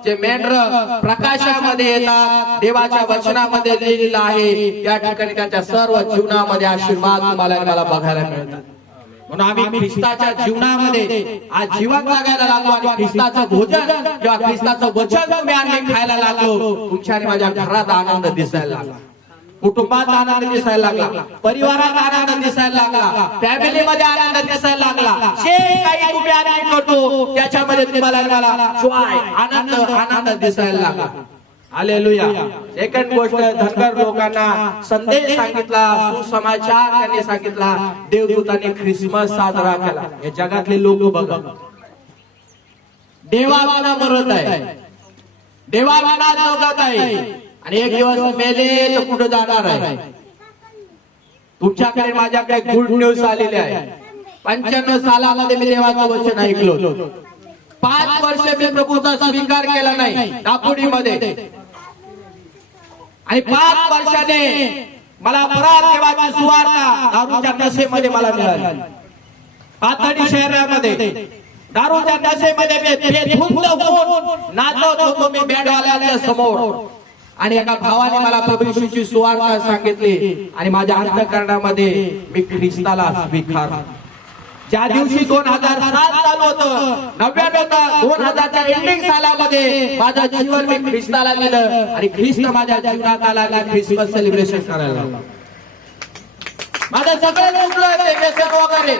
जे मेंढर प्रकाशामध्ये येतात देवाच्या वचनामध्ये लिहिलेलं आहे त्या ठिकाणी त्यांच्या सर्व जीवनामध्ये आशीर्वाद तुम्हाला मला बघायला मिळतात. म्हणून आम्ही ख्रिस्ताच्या जीवनामध्ये आज जीवन जगायला लागलो आणि ख्रिस्ताचं भोजन किंवा ख्रिस्ताचं वचन तुम्ही आम्ही खायला लागलो. तुमच्या आणि माझ्या घरात आनंद दिसायला लागला, कुटुंबात आनंद दिसायला लागला, परिवारात आनंद दिसायला लागला, फॅमिलीमध्ये आनंद दिसायला लागला. जे काही तुम्ही आनंद करतो त्याच्यामध्ये तुम्हाला जॉय आनंद दिसायला लागला. हालेलुया. सेकंड गोष्ट धनगर लोकांना संदेश सांगितला, सुसमाचार त्यांनी सांगितला. देवदूतांनी ख्रिसमस साजरा केला. हे जगातले लोक बघा देवाला मरत आहे, देवाला जगत आहे, आणि एक दिवस मेले तर कुठं जाणार आहे? तुमच्याकडे माझ्याकडे गुड न्यूज आलेली आहे. 95 सालामध्ये मी देवाचं वचन ऐकलो. 5 वर्ष मी प्रभूचा स्वीकार केला नाही दापोडीमध्ये, आणि 5 वर्षाने मला परत देवाची सुवार्ता दारूच्या नशेमध्ये मला मिळाली. पाथर्डी शहरामध्ये दारूच्या नशेमध्ये मी धुंद होऊन नाचत होतो मी बँडवाल्याच्या समोर, आणि एका भावाने मला प्रभू येशूची सुवार्ता सांगितली आणि माझ्या अंतःकरणामध्ये मी ख्रिस्ताला स्वीकारला. ज्या दिवशी 2007 चालू होतं, 2000च्या एंडिंग सालामध्ये माझं जीवन मी ख्रिस्ताला दिलं आणि ख्रिस्त माझ्या जीवनात आला. ख्रिसमस सेलिब्रेशन करायला लागलो. माझं सगळं चुकलं ते व्यसन वगैरे.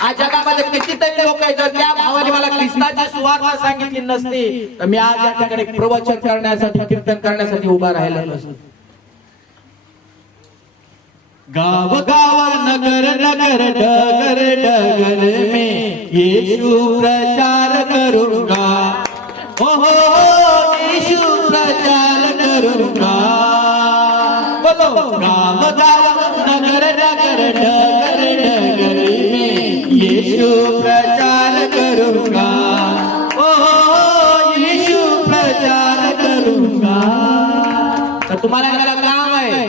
आज जगामध्ये कितीतरी लोक आहेत, जर त्या भावाने मला ख्रिस्ताची सुवार्ता सांगितली नसती तर मी आज या ठिकाणी प्रवचन करण्यासाठी, कीर्तन करण्यासाठी उभा राहिलो नसतो. गाव गाव नगर नगर डगर डगर में यीशु प्रचार करूंगा, हो यीशु प्रचार करूंगा. बोलो गाव गाव नगर नगर डगर डगर में यीशु प्रचार करूंगा, हो यीशु प्रचार करूंगा. तर तुम्हाला याला काम आहे.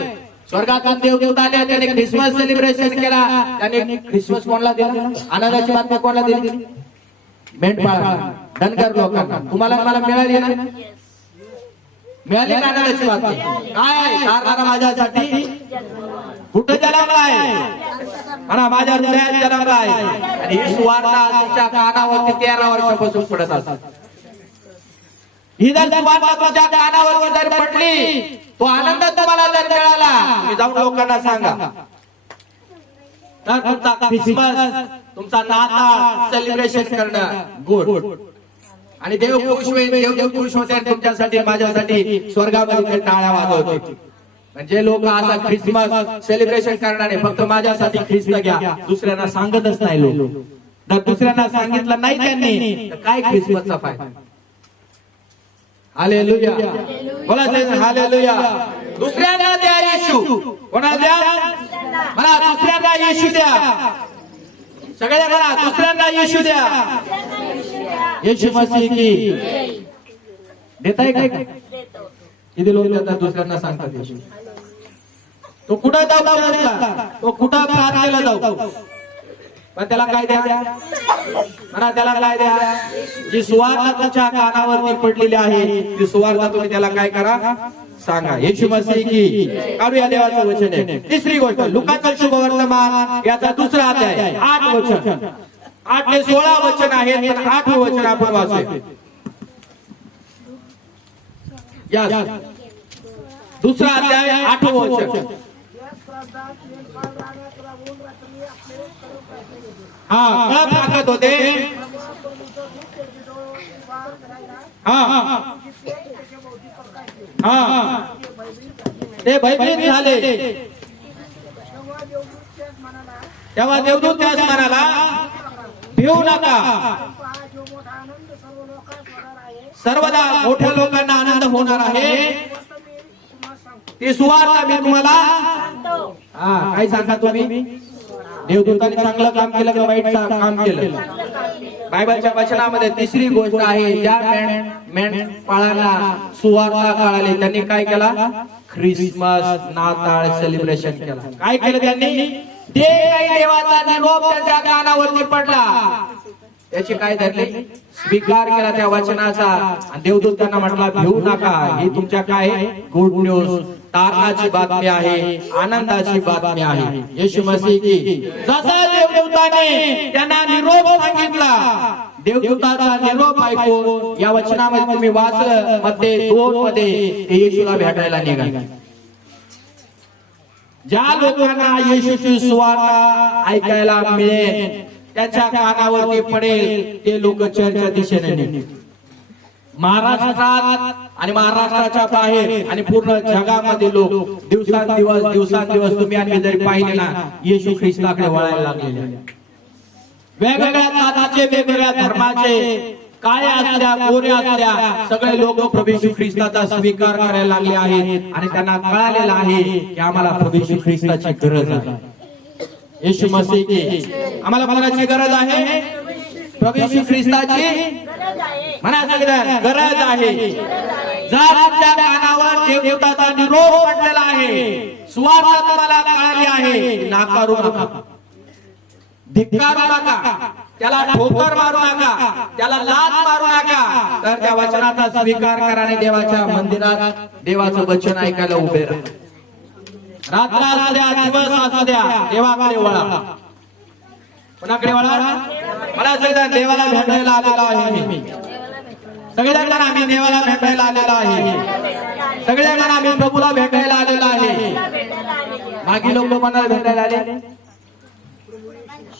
स्वर्गातून देवदूत आले, त्याने ख्रिसमस सेलिब्रेशन केला. त्याने ख्रिसमस कोणाला दिला? आनंदाची बातमी कोणाला दिली? मेंढपाळ धनगर लोकांना. तुम्हाला मला मिळाली ना? मिळाली ना आनंदाची बातमी? काय कारण माझ्यासाठी कुठं जन्मला आहे? म्हणा माझ्या हृदयात जन्मला आहे. आणि ही सुवार्ता तुमच्या कानावरती 13 वर्षापासून पडत असतात. ही जर सुवार्ता तुमच्या कानावरती जर पडली, तो आनंद तुम्हाला जर मिळाला, मी जाऊन लोकांना सांगा. तर तुमचा ख्रिसमस, तुमचा नाताळ सेलिब्रेशन करणं गुड. आणि देव खुश होईल, देव खुश होते. तुमच्यासाठी माझ्यासाठी स्वर्गामध्ये टाळ्या वाजवत होते. म्हणजे लोक असा ख्रिसमस सेलिब्रेशन करणारे फक्त माझ्यासाठी ख्रिस्त घ्या, दुसऱ्यांना सांगतच नाही लोक. जर दुसऱ्यांना सांगितलं नाही त्यांनी तर काय ख्रिसमसचा फायदा? हालेलुया, बोला हालेलुया. दुसऱ्यांना द्या येशू. कोणाला द्या? मला दुसऱ्यांना येशू द्या. सगळ्या मला दुसऱ्यांना येशू द्या. येशू मसीह की देताय काय? किती लोक देतात दुसऱ्यांना सांगतात येशू. तो कुठं जाऊ? तो कुठं प्रार्थनेला जाऊ? पण त्याला काय द्या? म्हणा त्याला काय द्या? जी सुवार्ता तुमच्या कानावरती पडलेली आहे, ती सुवार्ता तुम्ही त्याला काय करा? सांगा. येशू मसीह की. काढूया देवाचं वचन आहे. तिसरी गोष्ट लुकाचं शुभवर्तमान याचा दुसरा अध्याय 8 वचन. 8 ते 16 वचन आहेत, पण 8 वचन आपण वाचूया. या दुसरा अध्याय 8 वचन. हा कळप टाकत होते. ते भयभीत झाले. तेव्हा देवदूत त्यास म्हणाला, भिवू नका, सर्वदा मोठ्या लोकांना आनंद होणार आहे. ती सुवार्ता मी तुम्हाला काय सांगा तुम्ही? देवदूताने चांगलं काम केलं का वाईट काम केलं? बायबलच्या वचनामध्ये तिसरी गोष्ट आहे, ज्या मेंढपाळांना सुवार्ता कळाली त्यांनी काय केला? ख्रिसमस नाताळ सेलिब्रेशन केला. काय केलं त्यांनी? ते काही देवाचा निरोप त्यांच्या कानावरती पडला, त्याची काय धरली? स्वीकार केला त्या वचनाचा. आणि देवदूत त्यांना म्हटला, भिवू नका, ही तुमच्या काय गुड न्यूज, तारणाची बातमी आहे, आनंदाची बातमी आहे. येशू मसीह की. जसा देवदूताने त्यांना निरोप सांगितला, देवदूताचा निरोप ऐकून या वचनामध्ये तुम्ही वाचलं मध्ये 2 मध्ये येशूला भेटायला निघाले. ज्या लोकांना येशूची सुवार्ता ऐकायला मिळेल, त्याच्या कानावरती पडेल, ते लोक चर्चच्या दिशेने निघतील. महाराष्ट्रात आणि महाराष्ट्राच्या बाहेर आणि पूर्ण जगामध्ये लोक दिवसांदिवस तुम्ही आणि जरी पाहिले ना, येशू ख्रिस्ताकडे वळायला लागलेले. वेगवेगळ्या जातीचे, वेगवेगळ्या धर्माचे काळ्या असल्या गोऱ्या असल्या सगळे लोक प्रभू येशू ख्रिस्ताचा स्वीकार करायला लागले आहेत आणि त्यांना कळालेलं आहे की आम्हाला प्रभू येशू ख्रिस्ताची गरज आहे. येशू मसीह आम्हाला कोणाची गरज आहे? प्रभू येशू ख्रिस्ताची म्हणा सगळ्यांना गरज आहे. जर तुमच्या कानावर देवदूताचा निरोप पडलेला आहे, सुवार्ता तुम्हाला कळाली आहे, नाकारू नका, धिक्कारू नका, त्याला ठोकर मारू नका, त्याला लाथ मारू नका, तर त्या वचनाचा स्वीकार करा आणि देवाच्या मंदिरात देवाचं वचन ऐकायला उभे राहा. रात्र असू द्या, दिवस असू द्या, देवाकडे वळा. कोणाकडे वळा? मला सगळ्या देवाला भेटायला आलेला आहे मी. सगळ्यांना आम्ही देवाला भेटायला आलेला आहे. सगळ्यांना आम्ही प्रभूला भेटायला आलेला आहे. मागी लोक मनाला भेटायला आले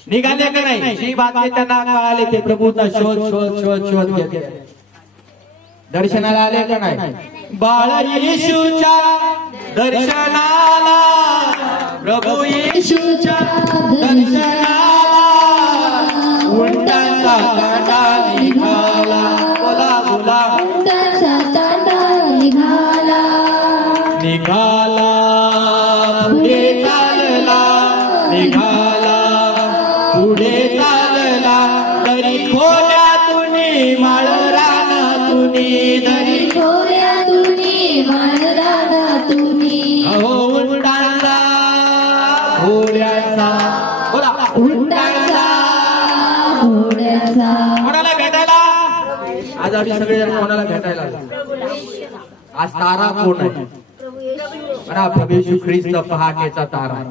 निघाले का नाही? जी बातमी त्यांना कळाले ते प्रभूचा शोध शोध शोध शोध घेतले. दर्शनाला आले का नाही? बाळ येशूच्या दर्शनाला, प्रभू येशूच्या दर्शनाला उंटाचा तांडा निघाला. बोला बोला. उंटाचा तांडा निघाला, निघाला पुढे चालला, निघाला पुढे चालला, तरी खोल्यातून माळरानातून, तरी खोऱ्यातून माळरानातून, अहो उंटाचा घोड्याचा, बोला उंटाचा घोड्याचा. कोणाला भेटायला? आज आम्ही सगळेजण कोणाला भेटायला आलो? आज तारा कोण आहे? म्हणा प्रभू येशू ख्रिस्त पहाटेचा तारा.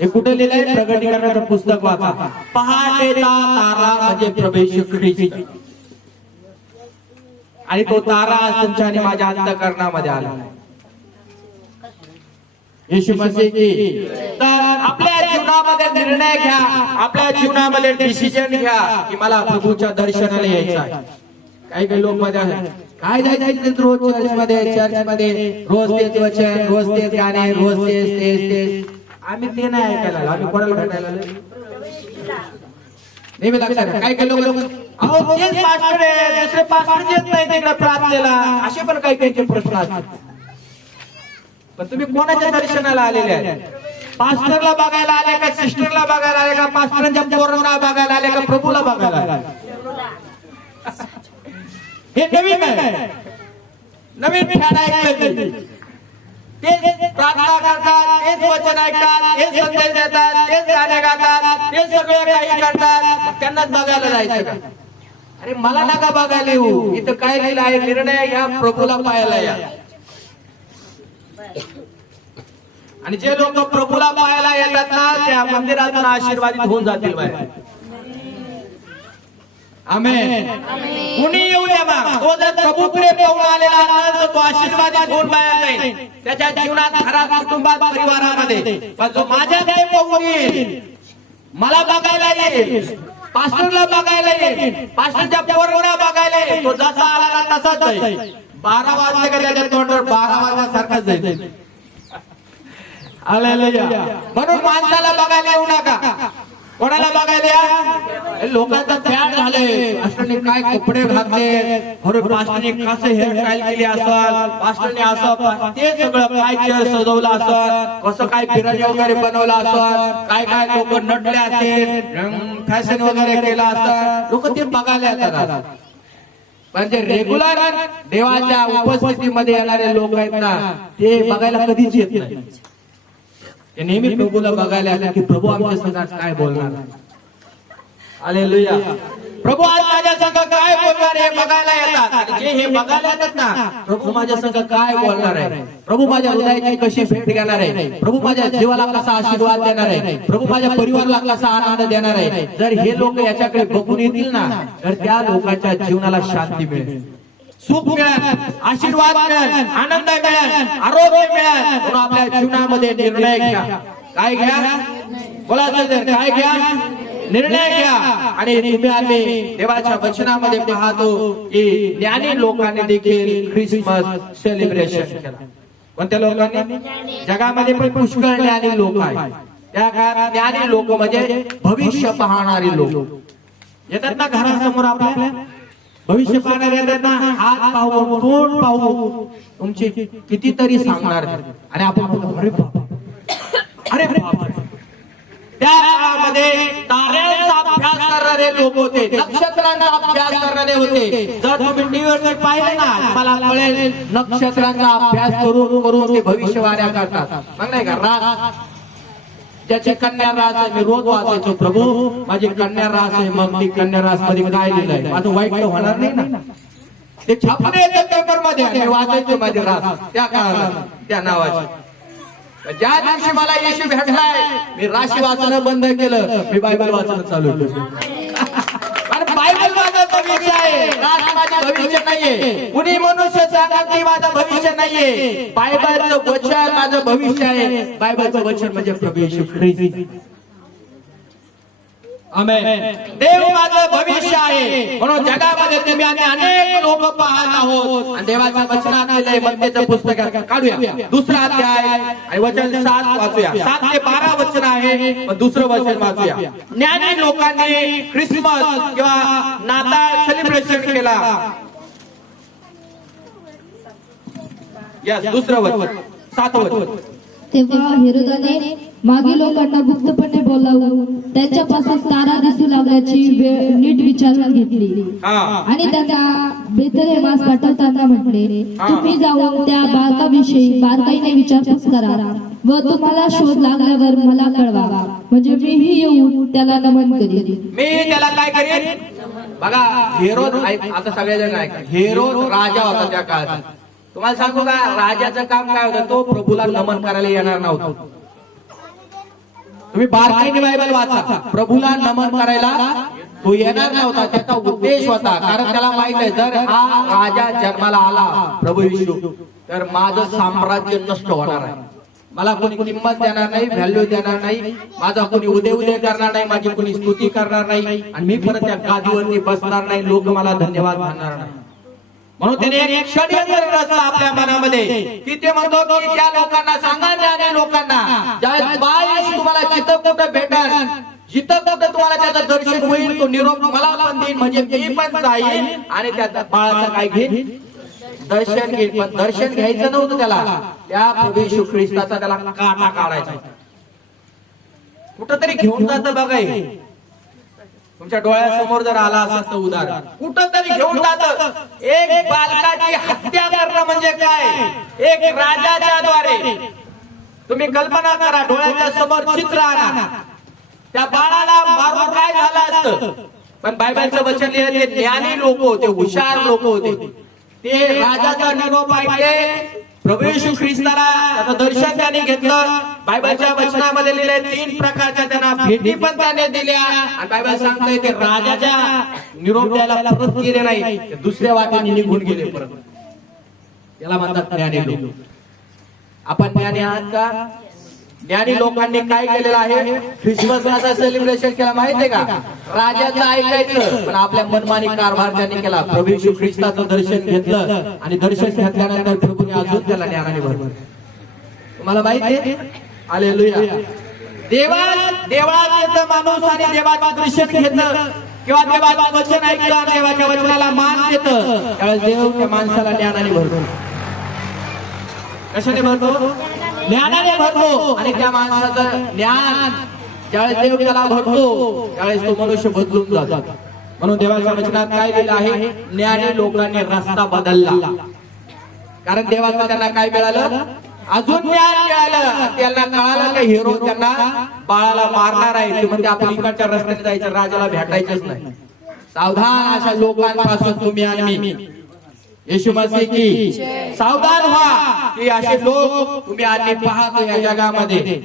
हे कुठे लिहिलंय? प्रकटीकरणाचं पुस्तक वाचा. पहाटेचा तारा म्हणजे प्रभू येशू ख्रिस्त. आणि तो तारा आज तुमच्या आणि माझ्या अंतःकरणामध्ये आला. येशू मसीह की. तर आपल्या जीवनामध्ये निर्णय घ्या, आपल्या जीवनामध्ये डिसिजन घ्या की मला प्रभूच्या दर्शनाला यायचं आहे. काही काही लोक मध्ये काय जायचं रोज चर्चमध्ये रोज तेच वचन, रोज तेच गाणे, रोज तेच तेच तेच. आम्ही ते नाही ऐकायला आलो. आम्ही कोणाला भेटायला आलो? नेहमी लक्षात घ्या. काही काही लोक अहो तेच पास्टर आहे, दुसरे पास्टर येत नाही तिकडे प्रार्थनेला, असे पण काही काहीचे प्रश्न असतात. पण तुम्ही कोणाच्या दर्शनाला आलेले आहेत? पास्टरला बघायला आले का? सिस्टरला बघायला आले का? पास्टरांच्या पोरांना बघायला आले का? प्रभूला बघायला आले? हे नवीन आहे, नवीन फॅन ऐकलं. ते प्रार्थना करतात, तेच वचन ऐकतात, तेच संदेश देतात, तेच गाणे गातात, तेच सगळे काही करतात, त्यांनाच बघायला जायचं का? अरे मला नका बघायला येऊ. इथं काय लिहिलं आहे? निर्णय घ्या, प्रभूला पाहायला या. आणि जे लोक प्रभूला पाहायला येतात ना, त्या मंदिरातून आशीर्वादित होऊन जातील बाहेर. आमेन. कुणी येऊ द्या मग, तो जर प्रभूकडे पाहून आलेला असेल तर तो आशीर्वादित होऊन बाहेर जाईल. त्याच्या जीवनात, घरात, कुटुंबात, परिवारामध्ये. पण जो माझ्याकडे पाहून येईल, मला बघायला येईल, पास्टरला बघायला येईल, पास्टरच्या पोरांना बघायला येईल, तो जसा आला ना तसाच जाईल. 12 वाजले का त्याच्या तोंडावर 12 वाजल्यासारखाच जाईल. हालेलुया. म्हणून माणसाला बघायला येऊ नका. कोणाला बघायला या? लोकांचा फॅड झाले. पास्टरने काय कपडे घातले, अरे पास्टरने कसं हेअरस्टाईल केली असेल, पास्टरने असं ते सगळं काय चेअर सजवलं असेल, कसं काय फिरायला वगैरे बनवलं असेल, काय काय लोक नटले असेल, फॅशन वगैरे केलं असेल, लोक ते बघायला येतात. पण जे रेग्युलर देवाच्या उपस्थितीमध्ये येणारे लोक आहेत ना, ते बघायला कधीच येत नाही. ते नेहमी प्रभूला बघायला आले की प्रभू आमच्या संघात काय बोलणार. हालेलुया. प्रभू आज माझ्या संघ काय बोलणार हे बघायला येतात. आणि जे हे बघायला येतात ना, प्रभू माझ्या संघ काय बोलणार आहे, प्रभू माझ्या हृदयाची कशी भेट घेणार आहे, प्रभू माझ्या जीवाला कसा आशीर्वाद देणार आहे, प्रभू माझ्या परिवाराला कसा आनंद देणार आहे. जर हे लोक याच्याकडे बघून येतील ना, तर त्या लोकांच्या जीवनाला शांती मिळेल, सुख मिळेल, आशीर्वाद मिळेल, आनंद मिळेल, आरोग्य मिळेल. म्हणून आपल्या जीवनामध्ये निर्णय घ्या. काय घ्या? बोला सर, काय घ्या? निर्णय घ्या. आणि तुम्ही आम्ही देवाच्या वचनामध्ये पाहतो की ज्ञानी लोकांनी देखील ख्रिसमस सेलिब्रेशन केला. कोणत्या लोकांनी? जगामध्ये पण पुष्कळ ज्ञानी लोक आहेत. त्या काळात ज्ञानी लोक म्हणजे भविष्य पाहणारी लोक येतात ना घरासमोर आपल्या. भविष्य पाहणारे येतात ना, हात पाहून तोंड पाहून तुमची कितीतरी सांगणार आणि आपण म्हणतो, अरे बाबा, अरे बाबा. त्या काळामध्ये ताऱ्यांचा अभ्यास करणारे लोक होते, नक्षत्रांचा अभ्यास करणारे होते. जर तुम्ही टीव्हीवर पाहिलं ना, मला कळेल नक्षत्रांचा अभ्यास करून करून ते भविष्यवाण्या करतात. मग नाही का, रास ज्याची कन्या रास आहे, मी रोज वाचायचो, प्रभू माझी कन्या रास आहे. मग ती कन्या रास मध्ये काय लिहिलंय, माझं वाईट तर होणार नाही ना. ते छापणे येतं पेपर मध्ये, मी वाचायचो माझी रास त्या काळाला त्या नावाची. ज्या दिवशी मला येशू भेटलाय, मी राशी वाचणं बंद केलं, मी बायबल वाचणं चालू केलं. आणि बायबल माझं भविष्य आहे, रास माझं भविष्य नाहीये. कुणी मनुष्य सांगत की माझं भविष्य नाहीये. बायबलचं वचन माझं भविष्य आहे. बायबलचं वचन म्हणजे प्रभू येशू ख्रिस्त. आमेन. देव माझं भविष्य आहे. म्हणून जगामध्ये तुम्ही आणि अनेक लोक पाहत आहोत. आणि देवाच्या वचनात लिहिलंय, मत्तेचं पुस्तक काढूया, 2रा अध्याय आणि वचन 7 वाचूया. 7 ते 12 वचन आहे, पण 2रं वचन वाचूया. ज्ञानी लोकांनी ख्रिसमस किंवा नाताळ सेलिब्रेशन केला. यस, 2रं वचन, 7वं वचन. तेव्हा हेरोदाने मागे लोकांना गुप्तपणे बोलावून त्यांच्यापासून तारा दिसू लागल्याची वेळ नीट विचारून घेतली आणि त्यांना बेथलेहेमास पाठवताना म्हटले, तुम्ही जाऊन त्या बालकाविषयी बारकाईने विचारपूस करा व तुम्हाला शोध लागल्यावर मला कळवा, म्हणजे मीही येऊन त्याला नमन करीन. मी त्याला काय करेन? बघा, हेरोद, आता सगळेजण ऐका, हेरोद राजा होता त्या काळात. तुम्हाला सांगू का, राजाचं काम काय होतं, तो प्रभूला नमन करायला येणार नव्हता. तुम्ही बारकाईने बायबल वाचा, प्रभूला नमन करायला तो येणार नव्हता. त्याचा उद्देश होता, कारण त्याला माहित आहे, जर हा राजा जन्माला आला प्रभू येशू, तर माझं साम्राज्य नष्ट होणार आहे. मला कोणी किंमत देणार नाही, व्हॅल्यू देणार नाही, माझा कोणी उदय करणार नाही, माझी कोणी स्तुती करणार नाही, आणि मी परत त्या गादीवरती बसणार नाही, लोक मला धन्यवाद म्हणणार नाही. म्हणून त्याने एक षड्यंत्र रचलं आपल्या मनामध्ये, की ते म्हणतो की त्या लोकांना सांगा, त्या लोकांना ज्यावेळेस बाळ तुम्हाला जिथं कुठं भेटल, जिथं कुठं तुम्हाला त्याचं दर्शन होईल, तो निरोप मला पण देईन, म्हणजे मी पण जाईन आणि त्या बाळाचं काय घेईन, दर्शन घेईन. पण दर्शन घ्यायचं नव्हतं त्याला, त्या प्रभू येशू ख्रिस्ताचा त्याला काटा काढायचा. कुठंतरी घेऊन जातं बघा, तुमच्या डोळ्यासमोर जर आला असं तर उदाहरण, कुठं तरी घेऊन जातं. एक बालकाची हत्या करणं म्हणजे काय, एक राजाच्या द्वारे. तुम्ही कल्पना करा, डोळ्याच्या समोर चित्र आणा, त्या बाळाला मारून काय झालं असतं. पण बायबलचं वचन लिहिलं, ते ज्ञानी लोक होते, हुशार लोक होते, ते राजाचा निरोप ऐकले, प्रभू येशू ख्रिस्ताला त्याचं दर्शन त्याने घेतलं. बायबलच्या वचनामध्ये लिहिले 3 प्रकारच्या त्यांना भेटी पण त्याने दिल्या. आणि बायबल सांगतोय ते राजाच्या निरोप द्यायला परत गेले नाही, दुसऱ्या वाटेने निघून गेले परत. त्याला म्हणतात ज्ञानी लोक. आपण ज्ञानी आहात का? ज्ञानी लोकांनी काय केलेलं आहे, ख्रिसमसचा सेलिब्रेशन केला माहितीये का, राजाचं ऐकायचं, पण आपल्या मनमानी कारभार त्यांनी केला. प्रभू येशू ख्रिस्ताचं दर्शन घेतलं आणि दर्शन घेतल्यानंतर प्रभूने अजून त्याला ज्ञानाने भरलं. तुम्हाला माहितीये, हालेलुया. देवळात येतं माणूस आणि देवाचं दर्शन घेतं किंवा देवाचं वचन ऐकतं आणि देवाच्या वचनाला मान देतं, त्यावेळेस देव त्या माणसाला ज्ञानाने भरतो. कशाने भरतो? ज्ञानाने भरतो. आणि त्या माणसाचं ज्ञान ज्यावेळेस देव त्याला भरतो, त्यावेळेस तो मनुष्य बदलून जातो. म्हणून देवाच्या वचनात काय लिहिलं आहे, ज्ञानी लोकांनी रस्ता बदलला. कारण देवाचं त्यांना काय मिळालं, अजून ज्ञान मिळालं. त्यांना कळालं की हेरोद त्यांना बाळाला मारणार आहे. ते म्हणजे आपण इकडच्या रस्त्याने जायचं, राजाला भेटायचंच नाही. सावधान अशा लोकांपासून तुम्ही आणि मी, येशू मसीह की सावधान व्हा, की असे लोक तुम्ही आणि पाहतो या जगामध्ये.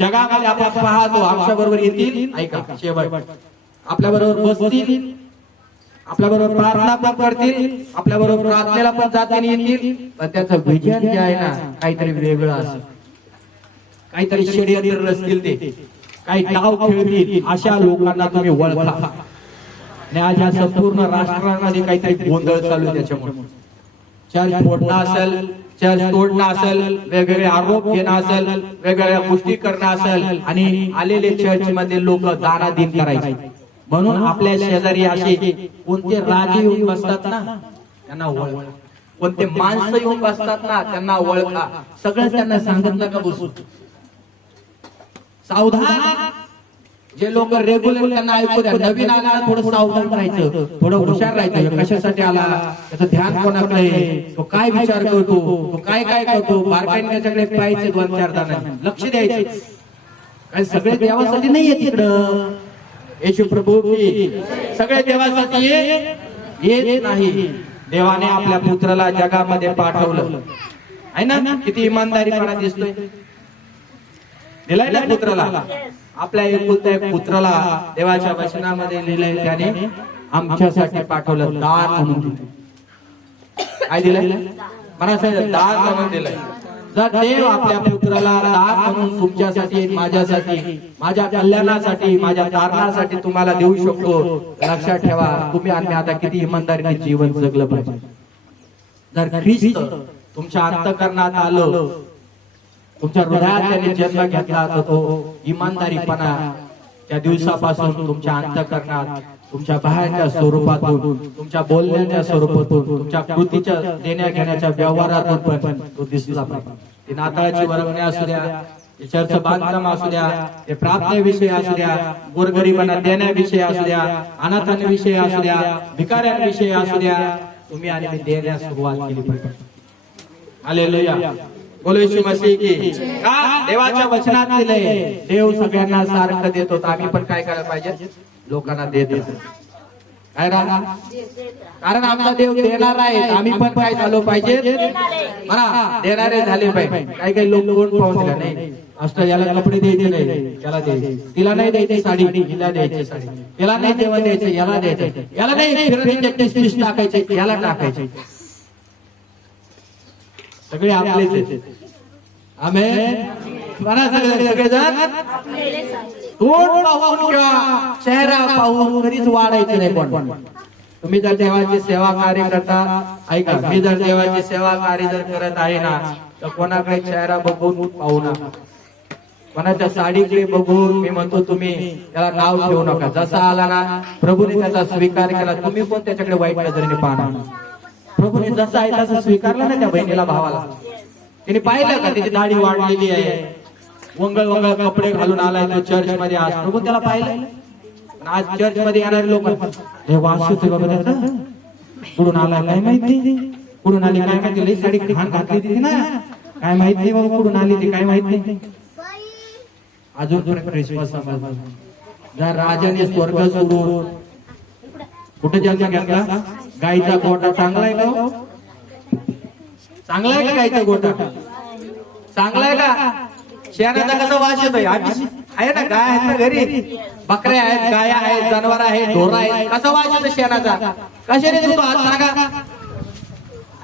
आपण पाहतो, आमच्या बरोबर येतील, ऐका शेवट, आपल्या बरोबर बसतील, आपल्या बरोबर प्रार्थना पण करतील, आपल्या बरोबर प्रार्थनेला पण जातील येतील, पण त्याचं विजन जे आहे ना, काहीतरी वेगळं असं, काहीतरी षड्यंत्र रचतील, ते काही डाव खेळतील. अशा लोकांना तुम्ही ओळखा. आणि आज या संपूर्ण राष्ट्रामध्ये काहीतरी गोंधळ चालू आहे. त्याच्यामुळे चर्च फोडणं असेल, चर्च तोडणं असेल, वेगवेगळे आरोप घेणं असेल, वेगवेगळ्या गोष्टी करणं असेल, आणि आलेले चर्च मध्ये लोक दानाधीन करायचे. म्हणून आपल्या शेजारी असे कोणते राजे येऊन बसतात ना त्यांना ओळखा, कोणते माणसं येऊन बसतात ना त्यांना ओळखा. सगळं त्यांना सांगत नका बसू. सावधान. जे लोक रेग्युलर त्यांना ऐकू द्या. नवीन आला थोडं सावधान राहायचं, थोडं हुशार राहायचं. कशासाठी आला, त्याचं ध्यान कोणाकडे आहे, तो काय विचार करतो, तो काय काय करतो, बारकाईने त्याच्याकडे पाहायचे 2-4 दाना लक्ष द्यायचे. काय सगळे देवासाठी नाहीये तिकडं. येशू प्रभू की सगळे देवासाठी येत नाही. देवाने आपल्या पुत्राला जगामध्ये पाठवलं आहे ना. किती इमानदारीपणा दिसतोय. दिलाय ना पुत्राला. आपल्या एकुलत्या एक पुत्राला देवाच्या वचनामध्ये लिहिलंय त्याने आमच्यासाठी पाठवलं. दान म्हणून काय दिलंय मला सांगितलं, दान म्हणून दिलंय. जर देव आपल्या पुत्राला दान म्हणून तुमच्यासाठी, माझ्यासाठी, माझ्या कल्याणासाठी, माझ्या तारणासाठी तुम्हाला देऊ शकतो, लक्षात ठेवा. तुम्ही आणि आता किती इमानदारीने जीवन जगलं पाहिजे. जर ख्रिस्त तुमच्या अंतःकरणात आलं, तुमच्या हृदयात त्याने जन्म घेतला, तर तो इमानदारीपणा त्या दिवसापासून तुमच्या अंतःकरणात, तुमच्या बाहेरच्या स्वरूपातून, तुमच्या बोलण्याच्या स्वरूपातून, तुमच्या कृतीच्या देण्या घेण्याच्या व्यवहारातून पण तो दिसला पाहिजे. ती नाताळाची वर्गणी असू द्या, चर्च बांधकाम असू द्या, ते प्रार्थनेविषयी असू द्या, गोरगरिबांना देण्याविषयी असू द्या, अनाथांविषयी असू द्या, भिकाऱ्यांविषयी असू द्या, तुम्ही आणि मी देण्यास सुरुवात केली पाहिजे. हालेलुया. बोलो येशू मसीह की. का देवाच्या वचनात दिलंय, देव सगळ्यांना सारखं देत होता. आम्ही पण काय करायला पाहिजे, लोकांना देत काय राहा. कारण आमचा देव देणार आहे. आम्ही पण काय झालो पाहिजे म्हणा, देणारे झाले पाहिजे. काही काही लोक कोण पाहून दिला नाही असं, याला कपडे द्यायचे नाही, याला द्यायचे, तिला नाही द्यायची साडी, हिला द्यायची साडी, याला नाही जेवण द्यायचं, याला द्यायचं, याला नाही फिरण्याचे टेस्ट टाकायचे, याला टाकायचे. सगळे आपलेच आहेत. आमेन. म्हणा सगळेजण तोंड पाहून किंवा चेहरा पाहून कधीच वाढायचं नाही. पण तुम्ही जर देवाची सेवा कार्य करता, ऐका, मी जर देवाची सेवा कार्य जर करत आहे ना, तर कोणाकडे चेहरा बघून पाहू नका, कोणाच्या साडीकडे बघून. मी म्हणतो तुम्ही त्याला नाव ठेवू नका. जसा आला ना प्रभूने त्याचा स्वीकार केला, तुम्ही पण त्याच्याकडे वाईट नजरेने पाहणार. प्रभूने जसा आहे तसं स्वीकारला ना त्या बहिणीला, भावाला. तिने पाहिलं का त्याची दाढी वाढलेली आहे, वंगळ वंगळ कपडे घालून आलाय तो चर्च मध्ये. आज प्रभू त्याला पाहिलं. आज चर्च मध्ये येणारे लोक हे वास होते बाबा त्याचा, कुठून आला काय माहिती, कुठून आली काय माहिती, लई साडी घाण घातली तिथे ना, काय माहित नाही बाबा कुठून आली ती, काय माहित नाही. अजून ख्रिसमस जर राजाने स्वर्ग सोडून कुठे जन्म घेतला. गाईचा गोटा चांगला आहे का, चांगला आहे का गाईचा गोटा, चांगला आहे का. शेणाचा कसा वास येतोय. आम्ही आहे ना, गाय आहेत ना घरी, बकऱ्या आहेत, गाया आहेत, जनावर आहेत, ढोर आहेत, कसा वास येतो शेणाचा. कशाने देतो आज सांगा.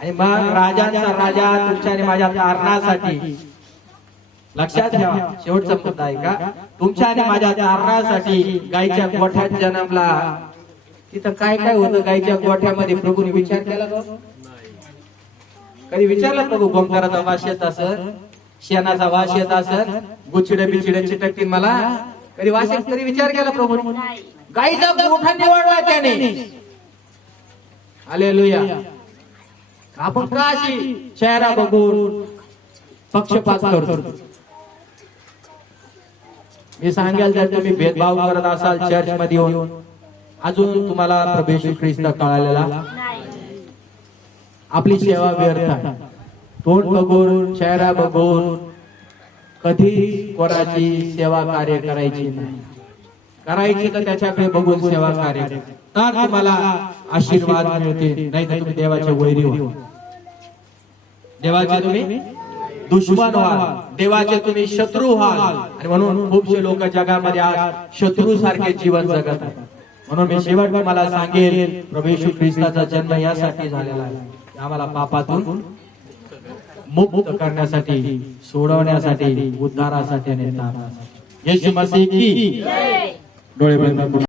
आणि मग राजांचा राजा तुमच्या आणि माझ्या तारणासाठी, लक्षात ठेवा शेवटचा मुद्दा आहे का, तुमच्या आणि माझ्या तारणासाठी गायच्या गोठ्यात जन्मला. तिथं काय काय होतं गायच्या गोठ्यामध्ये, प्रभूने विचार केला का, कधी विचारलं प्रभू. गोमकाराचा वास येत असत, शेणाचा वास येत असत, गुचिडे बिचिडे चिटकतील मला, कधी वास येत, कधी विचार केला प्रभू. गायीचा गोठा निवडला त्याने. हालेलुया. आपण का अशी चेहरा बघून पक्षपात करतो. मी सांगेल, जर तुम्ही भेदभाव करत असाल चर्च मध्ये येऊन, अजून तुम्हाला प्रभू येशू ख्रिस्त कळालेला, आपली सेवा व्यर्थ आहे. तोंड बघून, चेहरा बघून कधी कोणाची सेवा कार्य करायची नाही. करायची तर त्याच्याकडे बघून सेवा कार्य, तर तुम्हाला आशीर्वाद मिळते. नाही तर तुम्ही देवाचे वैरी व्हाल, देवाचे तुम्ही दुश्मन व्हाल, देवाचे तुम्ही शत्रू व्हाल. आणि म्हणून खूपसे लोक जगामध्ये आज शत्रू सारखे जीवन जगत आहेत. म्हणून मी शेवट तुम्हाला सांगेल, प्रभू येशू ख्रिस्ताचा जन्म यासाठी झालेला आहे, आम्हाला पापातून मुक्त करण्यासाठी, सोडवण्यासाठी, उद्धारासाठी आणि तारणासाठी. येशू मसीह की. डोळे बंद करून